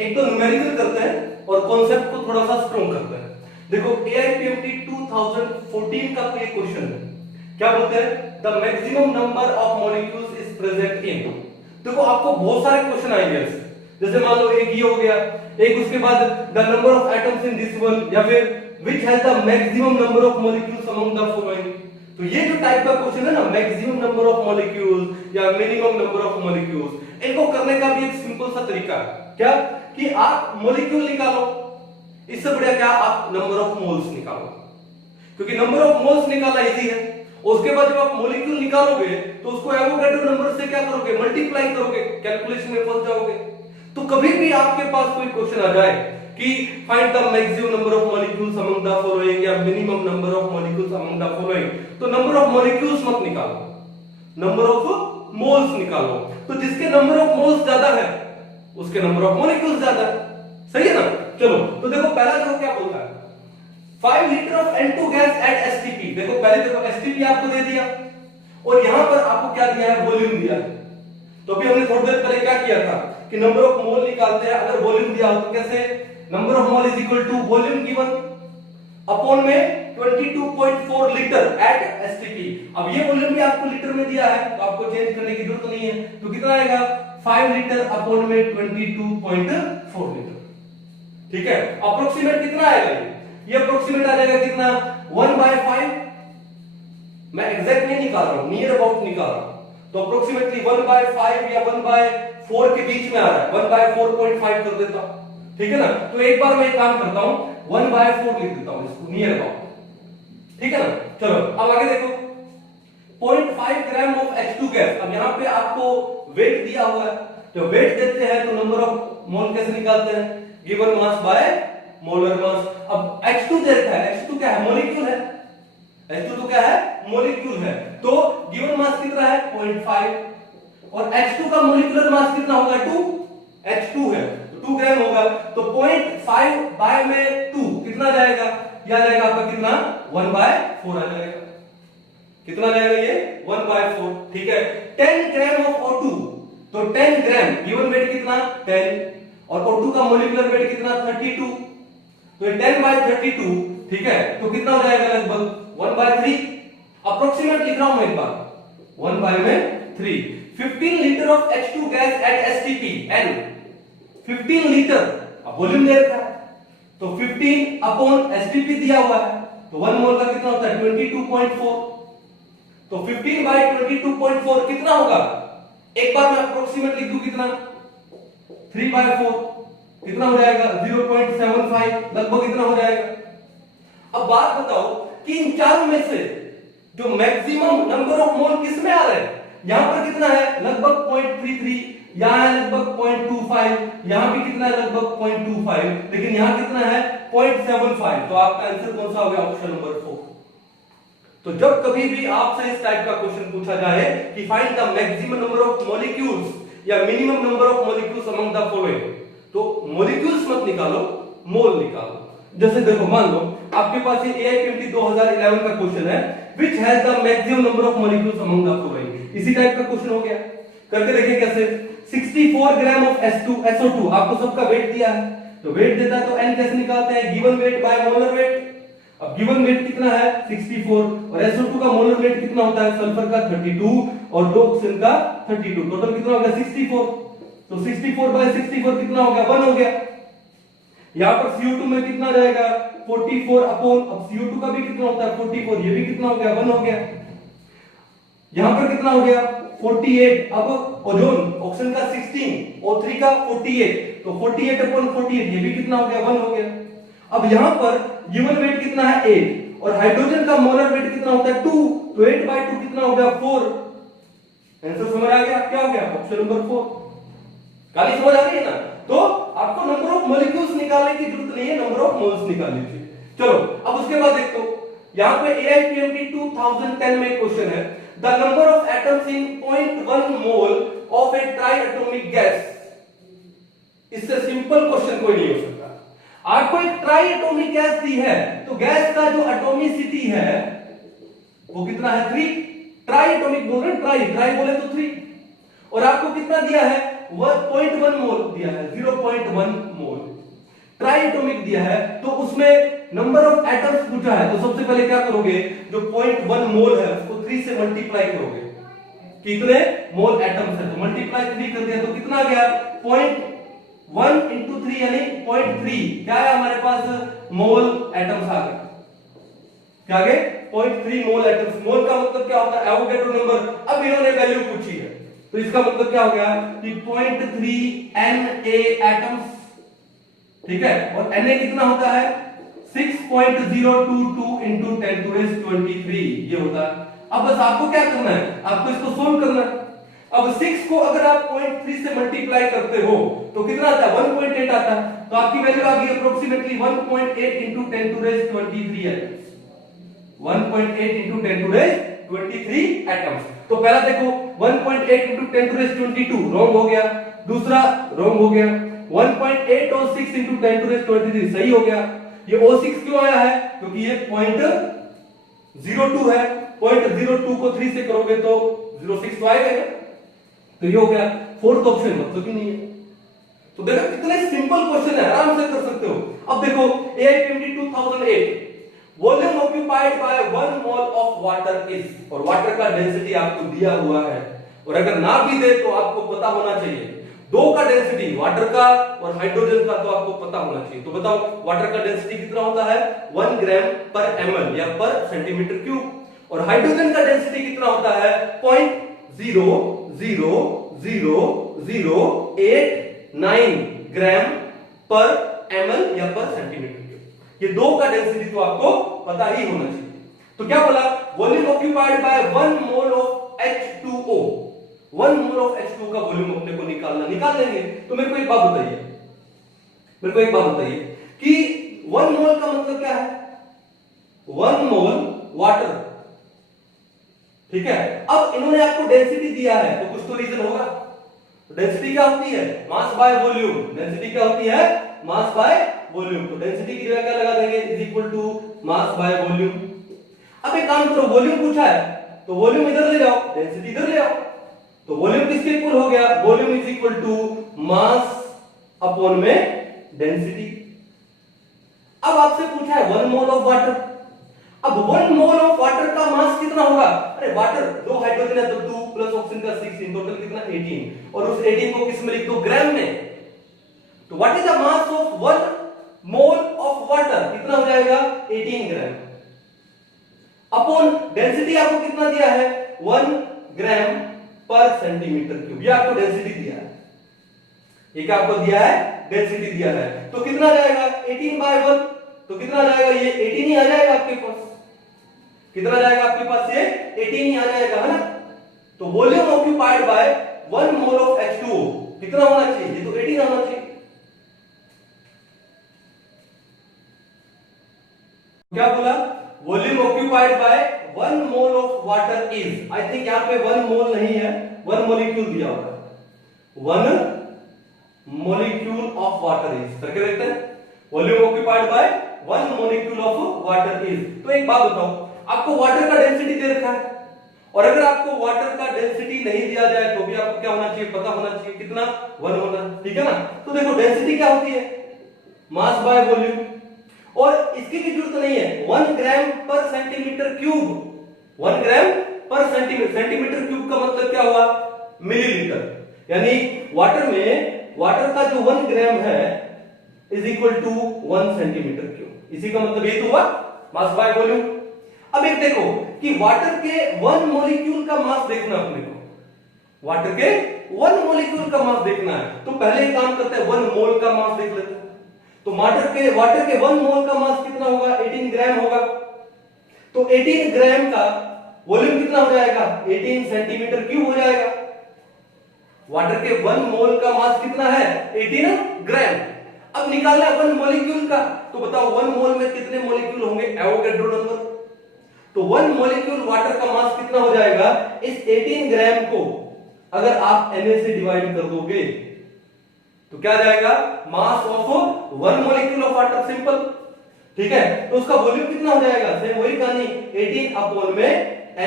एक तो न्यूमेरिकल करते हैं और कॉन्सेप्ट को थोड़ा सा स्ट्रांग करते हैं। देखो AIPMT 2014 का कोई क्वेश्चन है, क्या बोलते हैं, the maximum number of molecules is present in. देखो आपको बहुत सारे क्वेश्चन आएंगे ऐसे, जैसे मान लो एक ये हो गया, एक उसके बाद the number of atoms in this one, या फिर which has the maximum number of molecules among the following. तो ये जो टाइप का क्वेश्चन है ना, मैक्सिमम नंबर ऑफ मॉलिक्यूल्स या मिनिमम नंबर ऑफ मॉलिक्यूल्स, इनको करने का भी एक सिंपल सा तरीका है, क्या कि आप मॉलिक्यूल निकालो, इससे बढ़िया क्या आप नंबर ऑफ मोल्स निकालो, क्योंकि नंबर ऑफ मोल्स निकालना इजी है। उसके बाद जब आप मॉलिक्यूल निकालोगे तो उसको एवोगैड्रो नंबर से क्या करोगे, मल्टीप्लाई करोगे, कैलकुलेशन में फंस जाओगे। तो कभी भी आपके पास कोई क्वेश्चन आ जाए कि find the maximum number of molecules among the following या minimum number of molecules among the following, तो नंबर ऑफ मॉलिक्यूल्स मत निकालो, नंबर ऑफ मोल्स निकालो। तो जिसके नंबर ऑफ मोल्स ज्यादा है उसके नंबर ऑफ मॉलिक्यूल्स ज्यादा है, सही है ना। चलो तो देखो पहला देखो क्या बोलता है, 5 litre of N2 gas at STP। देखो पहले देखो STP आपको दे दिया और यहां पर आपको क्या दिया है, वॉल्यूम दिया है। तो अभी हमने थोड़ी देर पहले क्या किया था कि नंबर ऑफ मोल निकालते हैं, अगर वॉल्यूम दिया हो तो कैसे, number of mole is equal to volume given upon में 22.4 लीटर एट एसटीपी। अब ये वॉल्यूम भी आपको लीटर में दिया है तो आपको चेंज करने की जरूरत नहीं है, तो कितना आएगा 5 लीटर अपॉन में 22.4 लीटर। ठीक है, अप्रोक्सीमेट कितना आएगा ये अप्रोक्सीमेट आ जाएगा कितना 1/5। मैं एग्जैक्ट नहीं निकाल रहा हूं, नियर अबाउट निकाल रहा हूं, तो अप्रोक्सीमेटली 1/5 या 1/4 के बीच में आ रहा है, 1/4.5 कर देता हूं। ठीक है ना, तो एक बार मैं एक काम करता हूं 1/4 लिख देता हूं इसको नियर अबाउट। ठीक है ना, चलो अब आगे देखो 0.5 ग्राम ऑफ H2 गैस। अब यहां पे आपको वेट दिया हुआ है, तो वेट देते हैं तो नंबर ऑफ मोल कैसे निकालते हैं, given mass by molar mass. अब H2 देता है, H2 क्या है, मॉलिक्यूल है, H2 तो क्या है, मॉलिक्यूल है, तो गिवन मास कितना है 0.5 और H2 का मॉलिक्यूलर मास कितना होगा 2, H2 है तो 2 ग्राम होगा, तो 0.5 बाय में 2 कितना जाएगा, यह आ जाएगा आपका कितना 1/4 आ जाएगा। कितना जाएगा ये 1/4। ठीक है, 10 ग्राम ऑफ O2, तो 10 ग्राम गिवन वेट कितना 10 और O2 का मॉलिक्यूलर वेट कितना 32, तो 10/32। ठीक है, तो कितना हो जाएगा लगभग 1/3। अप्रोक्सीमेट लिख रहा हूं मैं एक बार 1/3। 15 litre of H2 gas at STP N, 15 litre. अब वॉल्यूम दे रखा है तो 15 अपॉन STP दिया हुआ है, तो 1 मोल का कितना होता है 22.4, तो 15/22.4 कितना होगा, एक बार मैं अप्रोक्सीमेट लिख दूं कितना 3/4, कितना हो जाएगा 0.75 लगभग इतना हो जाएगा। अब बात बताओ कि इन चारों में से जो मैक्सिमम नंबर ऑफ मोल किसमें आ रहे हैं, यहां पर कितना है लगभग 0.33, यहां है लगभग 0.25, यहां भी कितना है लगभग 0.25, लेकिन यहां कितना है 0.75, तो आपका आंसर कौन सा हो गया ऑप्शन नंबर 4। तो जब कभी भी आपसे इस टाइप का क्वेश्चन पूछा जाए कि find the maximum number of molecules या minimum number of molecules among the following, तो मॉलिक्यूल्स मत निकालो, मोल निकालो। जैसे देखो मान लो आपके पास ये AIPMT 2011 का क्वेश्चन है, which has the maximum number of molecules among the following, इसी टाइप का क्वेश्चन हो गया। करके देखें कैसे, 64 ग्राम ऑफ SO2, आपको सबका वेट दिया है, तो वेट देता है तो n कैसे निकालते हैं, given weight by molar weight. अब गिवन वेट कितना है 64 और SO2 का मोलर वेट कितना होता है, सल्फर का 32 और दो ऑक्सीजन का 32, टोटल कितना हो गया 64, तो 64/64 कितना हो गया 1 हो गया। यहां पर CO2 में कितना जाएगा 44 अपॉन, अब CO2 का भी कितना होता है 44, ये भी कितना हो गया 1 हो गया। यहां पर कितना हो गया 48, अब ओजोन ऑक्सीजन का 16, O3 का 48, तो 48 अपॉन 48 ये भी कितना हो गया 1 हो गया। अब यहां पर गिवन वेट कितना है 8 और हाइड्रोजन का मोलर वेट कितना होता है 2, तो 8/2 कितना हो गया 4। आंसर समझ आ गया, क्या हो गया ऑप्शन नंबर 4। काली समझ आ रही है ना, तो आपको नंबर ऑफ मॉलिक्यूल्स निकालने की जरूरत नहीं है, नंबर ऑफ मोल्स निकाल लीजिए। चलो अब उसके बाद देखो यहां पे AIPMT 2010 में क्वेश्चन है, the number of atoms in 0.1 mole of A triatomic gas. इससे सिंपल क्वेश्चन कोई नहीं हो सकता। आपको एक ट्राइएटॉमिक गैस दी है, तो गैस का जो एटॉमिसिटी है वो कितना है 3, ट्राइएटॉमिक बोल रहे हैं, ट्राई बोले तो 3, और आपको कितना दिया है 0.1 मोल दिया है, 0.1 मोल ट्राइएटॉमिक दिया है, तो उसमें नंबर ऑफ एटम्स पूछा है, तो सबसे पहले क्या करोगे, जो 0.1 मोल है उसको 3 से मल्टीप्लाई करोगे, कितने मोल एटम्स है, तो मल्टीप्लाई 3 कर दिया तो कितना आ गया 0.1 into 3 यानी 0.3, क्या है हमारे पास मोल एटम्स आ गए, क्या आ गए 0.3 मोल एटम्स। मोल का मतलब क्या होता है एवोगैड्रो नंबर। अब इन्होंने वैल्यू पूछी है तो इसका मतलब क्या हो गया कि 0.3 Na एटम्स, ठीक है, और Na कितना होता है 6.022 into 10⁻23 ये होता है। अब बस आपको क्या करना है, आपको इसको सोल्व करना है। अब 6 को अगर आप 0.3 से मल्टीप्लाई करते हो तो कितना आता है 1.8 आता है, तो आपकी वैल्यू आ गई approximately 1.8 into 10⁻23 atoms, 1.8 into 10⁻23 atoms. तो पहला देखो 1.8 into 10⁻22 रॉन्ग हो गया, दूसरा रॉन्ग हो गया, 1.806 into 10⁻23 सही हो गया। ये O6 क्यों आया है, क्योंकि ये 0.02 है, 0.02 को 3 से करोगे तो 0.6 तो आएगा, तो ये हो गया। फोर्थ ऑप्शन मतलब ही नहीं है। तो देखो कितने सिंपल क्वेश्चन है, आराम से कर सकते हो। अब देखो AIPMT 2008 volume occupied by 1 mole of water is, और वाटर का डेंसिटी आपको दिया हुआ है, और अगर ना भी दे तो आपको पता होना चाहिए दो का डेंसिटी, वाटर का और हाइड्रोजन का, तो आपको पता होना चाहिए। तो बताओ वाटर का डेंसिटी कितना होता है 1 ग्राम पर ml या पर सेंटीमीटर क्यूब, और हाइड्रोजन का डेंसिटी कितना होता है 0.00089 ग्राम पर ml या पर सेंटीमीटर क्यूब। ये दो का डेंसिटी तो आपको पता ही होना चाहिए। तो क्या बोला, volume occupied by 1 mole of H2O, 1 mole of H2O का वॉल्यूम अपने को निकाल लेंगे। तो मेरे को एक बात बताइए कि 1 मोल का मतलब क्या है, 1 मोल वाटर, ठीक है। अब इन्होंने आपको डेंसिटी दिया है तो कुछ तो रीजन होगा। डेंसिटी क्या होती है, मास बाय वॉल्यूम। डेंसिटी क्या होती है, मास बाय वॉल्यूम। तो डेंसिटी की जगह क्या लगा देंगे, is equal to mass by volume. अब एक काम करो, वॉल्यूम पूछा है तो वॉल्यूम इधर ले जाओ, डेंसिटी इधर ले आओ, तो वॉल्यूम किसके इक्वल हो गया, volume is equal to mass upon में डेंसिटी। अब आपसे पूछा है 1 मोल ऑफ वाटर, अब 1 मोल ऑफ वाटर का मास कितना होगा, अरे वाटर 2 हाइड्रोजन है तो 2 प्लस ऑक्सीजन का 6, इन टोटल कितना 18, और उस 18 को किस में लिख दो, ग्राम में। तो what is the mass of 1 mole of water, कितना हो जाएगा 18 ग्राम, अपॉन डेंसिटी आपको कितना दिया है 1 ग्राम पर सेंटीमीटर क्यूब। ये आपको डेंसिटी दिया है, ये क्या आपको दिया है, डेंसिटी दिया है। तो कितना जाएगा 18 बाय 1, तो कितना जाएगा, ये 18 ही आ जाएगा आपके पास, कितना जाएगा आपके पास, ये 18 ही आ जाएगा, है ना। तो volume occupied by 1 mole of H2O कितना होना चाहिए, ये तो 18 होना चाहिए। क्या बोला, volume occupied by 1 mole of water is, I think यहां पे 1 मोल नहीं है, 1 मॉलिक्यूल दिया हुआ है, 1 मॉलिक्यूल ऑफ वाटर इज करके देखते हैं। Volume occupied by 1 molecule of water is. तो एक बात बताओ, आपको वाटर का डेंसिटी दे रखा है, और अगर आपको वाटर का डेंसिटी नहीं दिया जाए तो भी आपको क्या होना चाहिए, पता होना चाहिए कितना 1 होना, ठीक है ना। तो देखो डेंसिटी क्या होती है, मास बाय वॉल्यूम, और इसकी भी जरूरत नहीं है, 1 ग्राम पर सेंटीमीटर क्यूब, 1 ग्राम पर सेंटीमीटर क्यूब का मतलब क्या हुआ, मिलीलीटर, यानी वाटर में वाटर का जो 1 ग्राम है is equal to 1 centimetre cube, इसी का मतलब ये तो हुआ मास बाय वॉल्यूम। अब एक देखो कि वाटर के 1 मॉलिक्यूल का मास देखना अपने को, वाटर के 1 मॉलिक्यूल का मास देखना है, तो पहले ही काम करते हैं 1 मोल का मास देख लेते हैं। तो वाटर के 1 मोल का मास कितना होगा, 18 ग्राम होगा, तो 18 ग्राम का वॉल्यूम कितना हो जाएगा, 18 सेंटीमीटर क्यूब हो जाएगा। वाटर के 1 मोल का मास कितना है, 18 ग्राम। अब निकालना 1 मॉलिक्यूल का, तो बताओ 1 मोल में कितने मॉलिक्यूल होंगे, एवोगैड्रो नंबर। तो 1 मॉलिक्यूल वाटर का मास कितना हो जाएगा, इस 18 ग्राम को अगर आप Na से डिवाइड कर दोगे तो क्या जाएगा, mass of 1 molecule of water, simple, ठीक है। तो उसका वॉल्यूम कितना हो जाएगा, सेम वही कहानी, 18 अपॉन में Na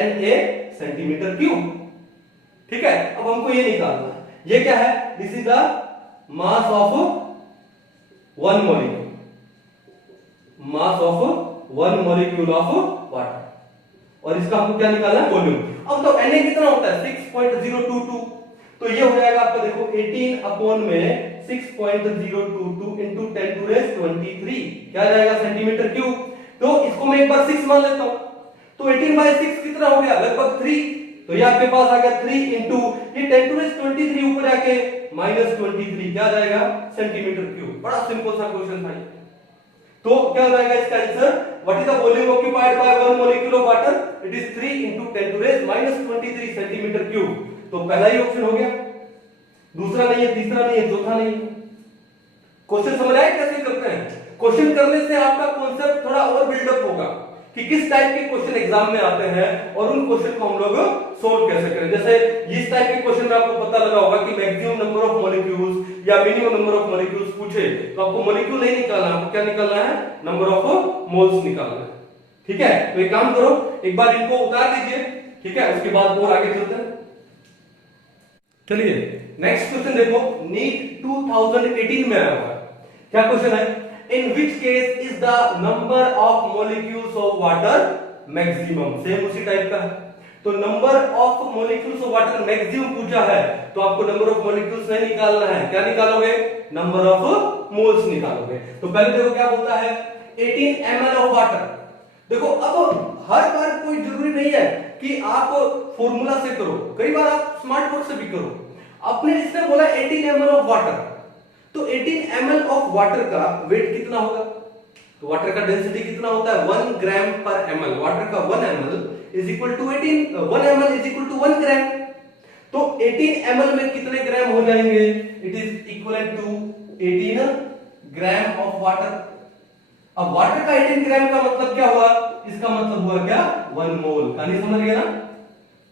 सेंटीमीटर क्यूब, ठीक है। अब हमको ये निकालना है, ये क्या है, this is the mass of 1 molecule, mass of 1 molecule of water, और इसका हमको क्या निकालना है, वॉल्यूम। अब तो Na कितना होता है 6.022, तो ये हो जाएगा आपका देखो 18 अपॉन में 6.022 into 10 to raise 23, क्या जाएगा सेंटीमीटर क्यूब। तो इसको मैं एक बार 6 मान लेता हूं, तो 18 by 6 कितना हो गया, लगभग 3, तो ये आपके पास आ गया 3 into ये 10 to raise 23 ऊपर जाके -23, क्या जाएगा सेंटीमीटर क्यूब। बड़ा सिंपल सा क्वेश्चन था ये। तो क्या हो जाएगा इसका answer, what is the volume occupied by 1 molecule of water, it is 3 into 10 to raise -23 centimetre cube. तो पहला ही ऑप्शन हो गया, दूसरा नहीं है, तीसरा नहीं है, चौथा नहीं है। क्वेश्चन समझ आए कैसे करते हैं, क्वेश्चन करने से आपका कॉन्सेप्ट थोड़ा और बिल्डअप होगा कि किस टाइप के क्वेश्चन एग्जाम में आते हैं और उन क्वेश्चन को हम लोग सोल्व कैसे करें। जैसे इस टाइप के क्वेश्चन में आपको पता लगा होगा कि मैक्सिमम नंबर ऑफ मॉलिक्यूल्स या मिनिमम नंबर ऑफ मॉलिक्यूल्स पूछे तो आपको मॉलिक्यूल नहीं निकालना, आपको क्या निकालना है, नंबर ऑफ मोल्स निकालना है, ठीक है। तो एक काम करो, एक बार इनको उतार दीजिए, ठीक है, उसके बाद और आगे चलते हैं। चलिए नेक्स्ट क्वेश्चन देखो, नीट 2018 में आया हुआ है। क्या क्वेश्चन है, in which case is the number of molecules of water maximum? Same उसी टाइप का है। तो number of molecules of water maximum पूछा है, तो आपको नंबर ऑफ मॉलिक्यूल्स नहीं निकालना है, क्या निकालोगे? नंबर ऑफ मोल्स निकालोगे। तो पहले देखो क्या बोलता है, 18 ml ऑफ वाटर। देखो अब हर बार कोई जरूरी नहीं है कि आप फॉर्मूला से करो, कई बार आप स्मार्ट बोर्ड से भी करो। आपने इसने बोला 18 ml ऑफ वाटर, तो 18 ml ऑफ वाटर का वेट कितना होगा? तो वाटर का डेंसिटी कितना होता है? 1 ग्राम पर ml। वाटर का 1 ml is equal to 1 ml is equal to 1 gram. तो 18 ml में कितने ग्राम हो जाएंगे? It is equal to 18 gram of water. अब वाटर का 18 ग्राम का मतलब क्या हुआ? इसका मतलब हुआ क्या? 1 मोल। कहानी समझ गए ना?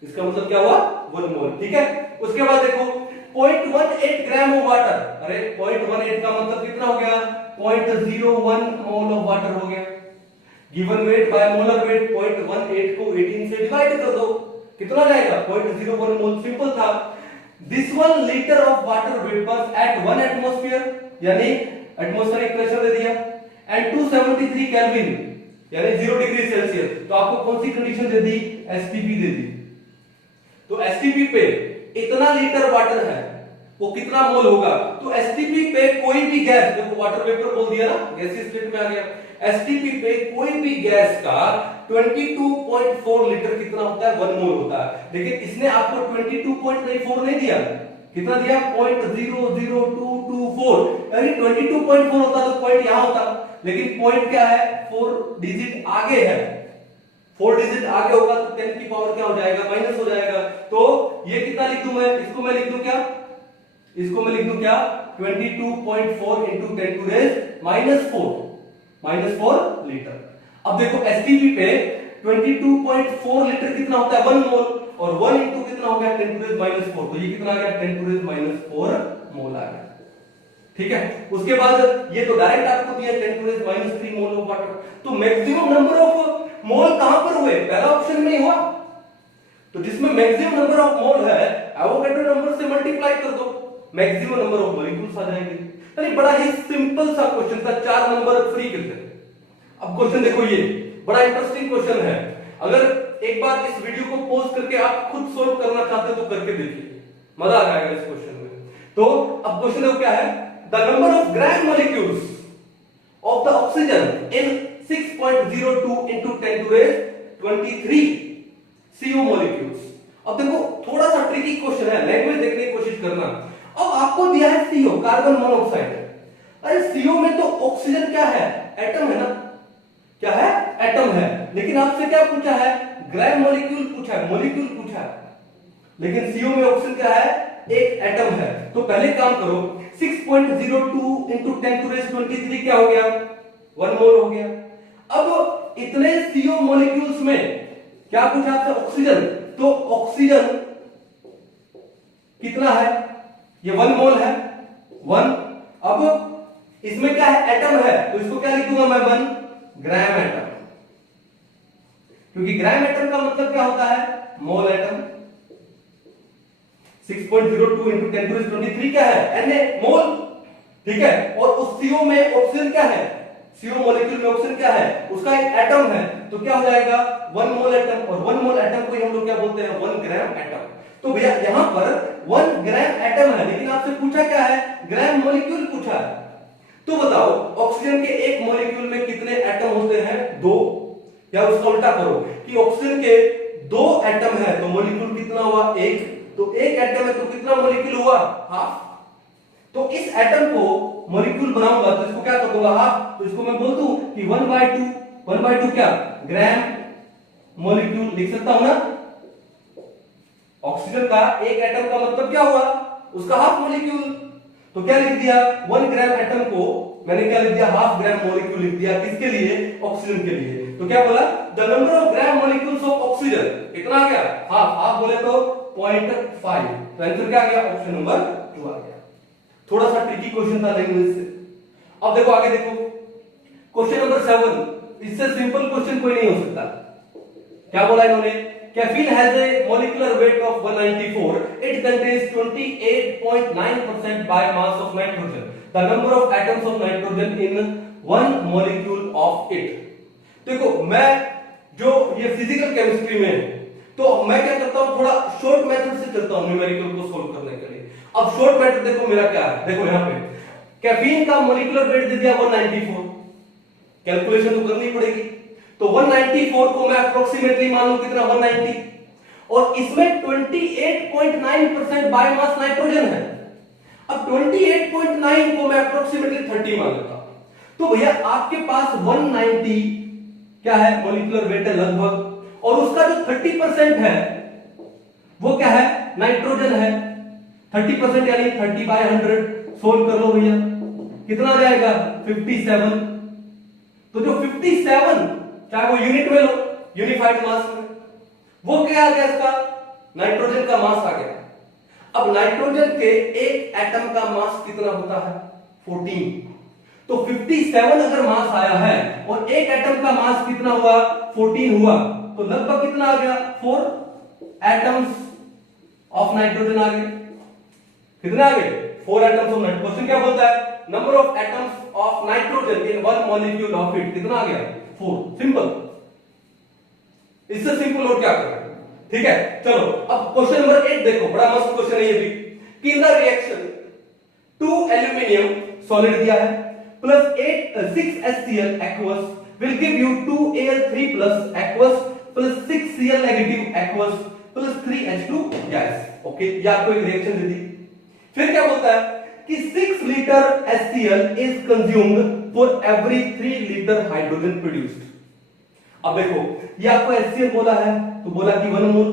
इसका मतलब क्या हुआ? 1 मोल। ठीक है, उसके बाद देखो 0.18 ग्राम ऑफ वाटर। अरे 0.18 का मतलब कितना हो गया? 0.01 मोल ऑफ वाटर हो गया। Given weight by molar weight 0.18 को 18 से डिवाइड कर दो, कितना जाएगा? 0.01 मोल। सिंपल था। This 1 litre of water vapours at 1 atmosphere, यानी एटमॉस्फेरिक प्रेशर दे दिया, एंड 273 केल्विन यानी 0 डिग्री सेल्सियस। तो आपको कौन सी कंडीशन दे दी? एसटीपी दे दी। तो एसटीपी पे इतना लीटर वाटर है, वो कितना मोल होगा? तो एसटीपी पे कोई भी गैस, देखो वाटर वेपर बोल दिया ना, गैसीय स्टेट में आ गया। एसटीपी पे कोई भी गैस का 22.4 लीटर कितना होता है? 1 मोल होता है। लेकिन इसने आपको 22.4 नहीं दिया, कितना दिया? 0.00224, यानी 22.4 होता तो पॉइंट यहां होता, लेकिन पॉइंट क्या है? 4 डिजिट आगे है। 4 डिजिट आगे होगा तो 10 की पावर क्या हो जाएगा? माइनस हो जाएगा। तो ये कितना लिख दूं मैं? इसको मैं लिख दूं क्या? इसको मैं लिख दूं क्या? 22.4 into 10 to raise -4 लीटर। अब देखो एसटीपी पे 22.4 लीटर कितना होता है? 1 मोल, और 1 इंटू कितना हो गया? 10 to raise -4, तो ये कितना आ गया? 10 to raise -4 मोल आ गया। ठीक है, उसके बाद ये तो डायरेक्ट आपको दिया 10 to raise -3 mole of water. तो मैक्सिमम नंबर ऑफ मोल कहां पर हुए? पहला ऑप्शन में ही हुआ। तो जिसमें मैक्सिमम नंबर ऑफ मोल है, एवोगैड्रो नंबर से मल्टीप्लाई कर दो, मैक्सिमम नंबर ऑफ मॉलिक्यूल्स आ जाएंगे। यानी बड़ा ही सिंपल सा क्वेश्चन था, 4 नंबर फ्री के थे। अब क्वेश्चन देखो, ये बड़ा इंटरेस्टिंग क्वेश्चन है। अगर एक बार इस वीडियो को पॉज करके आप खुद सोल्व करना चाहते हो तो करके देखिए, मजा आ जाएगा इस क्वेश्चन में। तो अब क्वेश्चन देखो क्या है, the number of gram molecules of the oxygen in 6.02 into 10 to raise 23 CO molecules। अब देखो थोड़ा सा ट्रिकी क्वेश्चन है, लैंग्वेज देखने की कोशिश करना। अब आपको दिया है CO, कार्बन मोनोऑक्साइड। अरे CO में तो ऑक्सीजन क्या है? एटम है ना, क्या है? एटम है। लेकिन आपसे क्या पूछा है? ग्राम मॉलिक्यूल पूछा है, मॉलिक्यूल पूछा है। लेकिन CO में ऑक्सीजन क्या है? एक एटम है। तो पहले काम करो, 6.02 into 10 to raise 23 क्या हो गया? 1 मोल हो गया। अब इतने CO मॉलिक्यूल्स में क्या पूछा आपसे? ऑक्सीजन। तो ऑक्सीजन कितना है? ये 1 मोल है, 1। अब इसमें क्या है? एटम है, तो इसको क्या लिख दूंगा मैं? 1 ग्राम एटम, क्योंकि ग्राम एटम का मतलब क्या होता है? मोल एटम। 6.02 into 10 to raise 23 क्या है? Na, मोल। ठीक है, और उस CO में ऑक्सीजन क्या है? CO मॉलिक्यूल में ऑक्सीजन क्या है? उसका एक एटम है, तो क्या हो जाएगा? 1 मोल एटम, और 1 मोल एटम को हम लोग क्या बोलते हैं? 1 ग्राम एटम। तो भैया यहां पर 1 ग्राम एटम है, लेकिन आपसे पूछा क्या है? ग्राम मॉलिक्यूल पूछा है। तो बताओ ऑक्सीजन के एक मॉलिक्यूल में कितने एटम होते हैं? 2। या उसका उल्टा करो कि ऑक्सीजन के 2 एटम है, तो मॉलिक्यूल कितना हुआ? 1। तो एक एटम है तो कितना मॉलिक्यूल हुआ? हाफ। तो इस एटम को मॉलिक्यूल बनाऊंगा तो इसको क्या कर दूंगा? हाफ। तो इसको मैं बोल दूं कि 1/2 क्या? ग्राम मॉलिक्यूल लिख सकता हूं ना। ऑक्सीजन का एक एटम का मतलब क्या हुआ? उसका हाफ मॉलिक्यूल। तो क्या लिख दिया? 1 ग्राम एटम को मैंने क्या लिख दिया? हाफ ग्राम मॉलिक्यूल लिख दिया। किसके लिए? ऑक्सीजन के लिए। तो क्या बोला? The number of gram molecules of oxygen कितना आ गया? हाफ। हाफ बोले तो 0.5। तो आंसर क्या आ गया? ऑप्शन नंबर 2 आ गया। थोड़ा सा ट्रिकी क्वेश्चन था लैंग्वेज से। अब देखो आगे देखो, क्वेश्चन नंबर 7। इससे सिंपल क्वेश्चन कोई नहीं हो सकता। क्या बोला इन्होंने? Caffeine has a molecular weight of 194, it contains 28.9% by mass of nitrogen. The number of atoms of nitrogen in 1 molecule of it। देखो मैं जो ये फिजिकल केमिस्ट्री में है, तो मैं क्या करता हूं, थोड़ा शॉर्ट मेथड से चलता हूं न्यूमेरिकल को सोल्व करने के लिए। अब शॉर्ट मेथड देखो मेरा क्या है, देखो यहां पे कैफीन का मॉलिक्यूलर वेट दे दिया 194, कैलकुलेशन तो करनी पड़ेगी। तो 194 को मैं अप्रोक्सीमेटली मान लूं कितना 190, और इसमें 28.9% बायोमास नाइट्रोजन है। अब 28.9 को मैं अप्रोक्सीमेटली 30 मान लेता हूं, तो भैया आपके पास 190 क्या है मॉलिक्यूलर वेट है लगभग, और उसका जो 30% है वो क्या है नाइट्रोजन है। 30% यानी 30/100 सोल्व कर लो भैया, कितना आ जाएगा 57। तो जो 57 चाहे वो यूनिट में लो यूनिफाइड मास में, वो क्या आ गया इसका नाइट्रोजन का मास आ गया। अब नाइट्रोजन के एक एटम का मास कितना होता है 14, तो 57 अगर मास आया है और एक एटम का मास कितना हुआ 14 हुआ, तो लगभग कितना आ गया 4 एटम्स ऑफ नाइट्रोजन आ गए। कितने आ गए 4 एटम्स ऑफ नाइट्रोजन। क्वेश्चन क्या बोलता है number of atoms of nitrogen in one molecule of it, कितना आ गया 4। सिंपल, इससे सिंपल और क्या करना है। ठीक है चलो अब क्वेश्चन नंबर 8 देखो, बड़ा मस्त क्वेश्चन है ये भी, कि in the reaction 2 aluminium solid दिया है plus 6 HCl aqueous will give you 2Al3 plus aqueous plus 6 Cl negative aqueous plus 3 H2 gas. Okay ये आपको एक रिएक्शन दे दी। फिर क्या बोलता है कि 6 litre HCl is consumed for every 3 litre hydrogen produced. अब देखो ये आपको HCl बोला है, तो बोला कि 1 मोल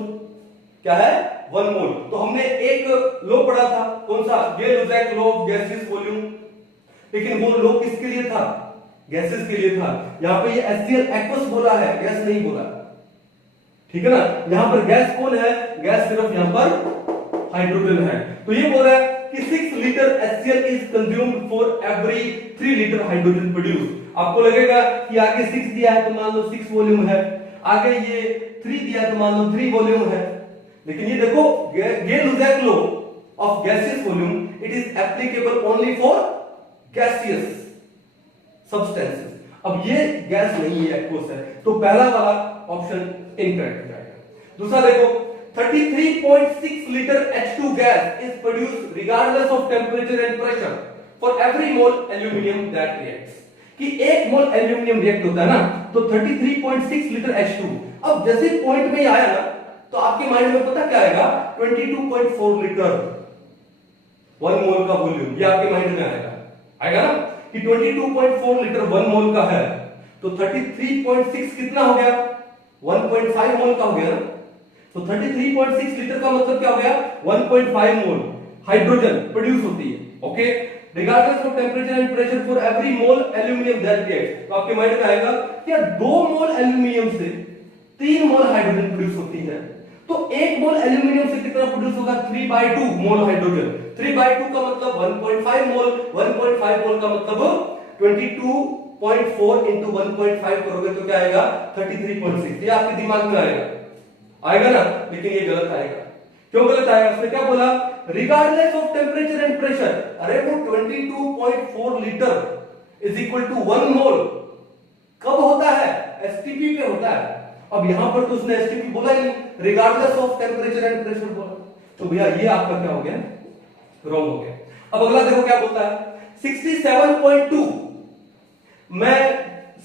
क्या है 1 मोल। तो हमने एक लॉ पढ़ा था, कौन सा गे-लुजैक लॉ ऑफ गैसियस वॉल्यूम, लेकिन वो लॉ किसके लिए था गैसेस के लिए था। यहां पे ये HCl aqueous बोला है, गैस नहीं बोला, ठीक है ना। यहां पर गैस कौन है, गैस सिर्फ यहां पर हाइड्रोजन है। तो ये बोल रहा है कि 6 litre HCl is consumed for every 3 litre hydrogen produced. आपको लगेगा कि आगे 6 दिया है तो मान लो 6 वॉल्यूम है, आगे ये 3 दिया है तो मान लो 3 वॉल्यूम है, लेकिन ये देखो Gay Lussac law of gaseous volume it is applicable only for gaseous substances. अब ये गैस नहीं है एक्वस है, तो पहला वाला ऑप्शन इनकरेक्ट हो जाएगा। दूसरा देखो 33.6 litre H2 gas is produced regardless of temperature and pressure for every mole aluminium that reacts. कि 1 मोल एल्यूमिनियम रिएक्ट होता है ना, तो 33.6 लीटर H2। अब जैसे पॉइंट में आया ना, तो आपके माइंड में पता क्या आएगा 22.4 लीटर 1 मोल का वॉल्यूम, ये आपके माइंड में आएगा ना कि 22.4 लीटर 1 मोल का है, तो 33.6 कितना हो गया 1.5 मोल का हो गया ना। तो 33.6 लीटर का मतलब क्या हो गया 1.5 मोल हाइड्रोजन प्रोड्यूस होती है। Okay regardless of temperature and pressure for every mole aluminium that reacts. तो आपके माइंड में आएगा क्या 2 मोल एल्यूमिनियम से 3 मोल हाइड्रोजन प्रोड्यूस होती है, तो 1 मोल एल्यूमिनियम से कितना प्रोड्यूस होगा 3/2 मोल हाइड्रोजन। 3/2 का मतलब 1.5 मोल, 1.5 मोल का मतलब 22.4 into 1.5 करोगे तो क्या आएगा 33.6। ये आपके दिमाग में आएगा ना, लेकिन ये गलत आएगा। क्यों गलत आएगा, उसने क्या बोला regardless of temperature and pressure. अरे वो 22.4 लीटर इज इक्वल टू 1 मोल कब होता है एसटीपी पे होता है। अब यहां पर तो उसने एसटीपी बोला ही नहीं, regardless of temperature and pressure बोला, तो भैया ये आपका क्या हो गया रॉन्ग हो गया। अब अगला देखो क्या बोलता है 67.2। मैं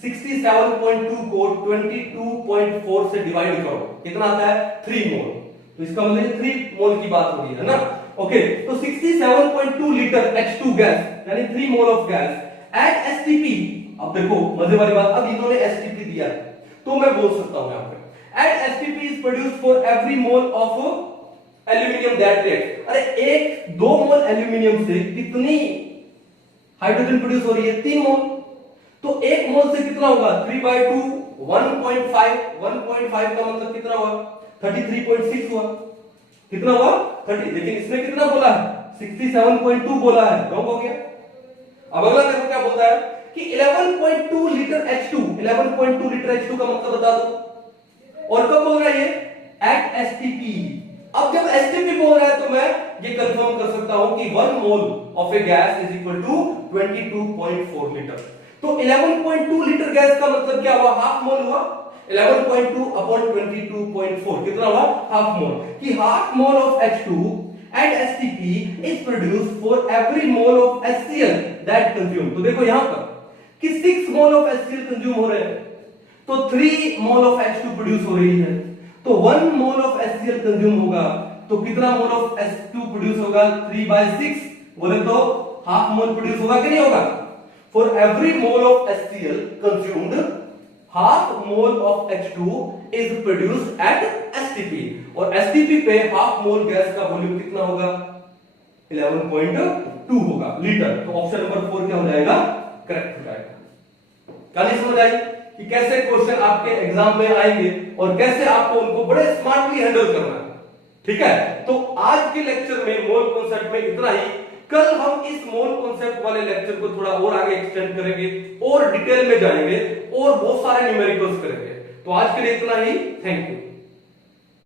67.2 को 22.4 से डिवाइड करो, कितना आता है 3 मोल, तो इसका मतलब 3 मोल की बात हो रही है ना। ओके तो 67.2 लीटर H2 गैस यानी 3 mole of gas at STP. अब देखो मजे वाली बात, अब इन्होंने एसटीपी दिया है तो मैं बोल सकता हूं यहां पे at STP is produced for every mole of aluminium that react. अरे 2 मोल एल्यूमिनियम से कितनी हाइड्रोजन प्रोड्यूस हो रही है 3 मोल, तो 1 मोल से कितना होगा 3/2 1.5 का मतलब कितना हुआ 33.6 हुआ, कितना हुआ 30, लेकिन इसने कितना बोला है 67.2 बोला है, रॉन्ग हो गया। अब अगला देखो क्या बोलता है कि 11.2 लीटर H2, 11.2 लीटर H2 का मतलब बता दो, और कब बोल रहा है ये एट एसटीपी। अब जब एसटीपी बोल रहा है तो मैं ये कंफर्म कर सकता हूं कि 1 mole of a gas is equal to 22.4 litre. तो 11.2 लीटर गैस का मतलब क्या हुआ, हाफ मोल हुआ। 11.2 अपॉन 22.4 कितना हुआ, हाफ मोल। कि half mole of H2 and STP is produced for every mole of HCl that consumed। तो देखो यहां पर कि 6 मोल ऑफ HCl कंज्यूम हो रहे हैं, तो 3 मोल ऑफ H2 प्रोड्यूस हो रही है, तो 1 मोल ऑफ HCl कंज्यूम होगा, तो कितना मोल ऑफ H2 प्रोड्यूस होगा, 3/6, बोले तो हाफ मोल प्रोड्यूस होगा कि नहीं होगा। For every mole of HCl consumed half mole of H2 is produced at STP, और STP पे हाफ मोल गैस का वॉल्यूम कितना होगा, 11.2 होगा लीटर। तो ऑप्शन नंबर 4 क्या हो जाएगा, करेक्ट हो जाएगा। क्या नहीं समझ आई कि कैसे क्वेश्चन आपके एग्जाम में आएंगे और कैसे आपको उनको बड़े स्मार्टली हैंडल करना है, ठीक है। तो आज के लेक्चर में मोल कॉन्सेप्ट में इतना ही। कल हम इस मोल कॉन्सेप्ट वाले लेक्चर को थोड़ा और आगे एक्सटेंड करेंगे और डिटेल में जाएंगे और बहुत सारे न्यूमेरिकल्स करेंगे। तो आज के लिए इतना ही, थैंक यू।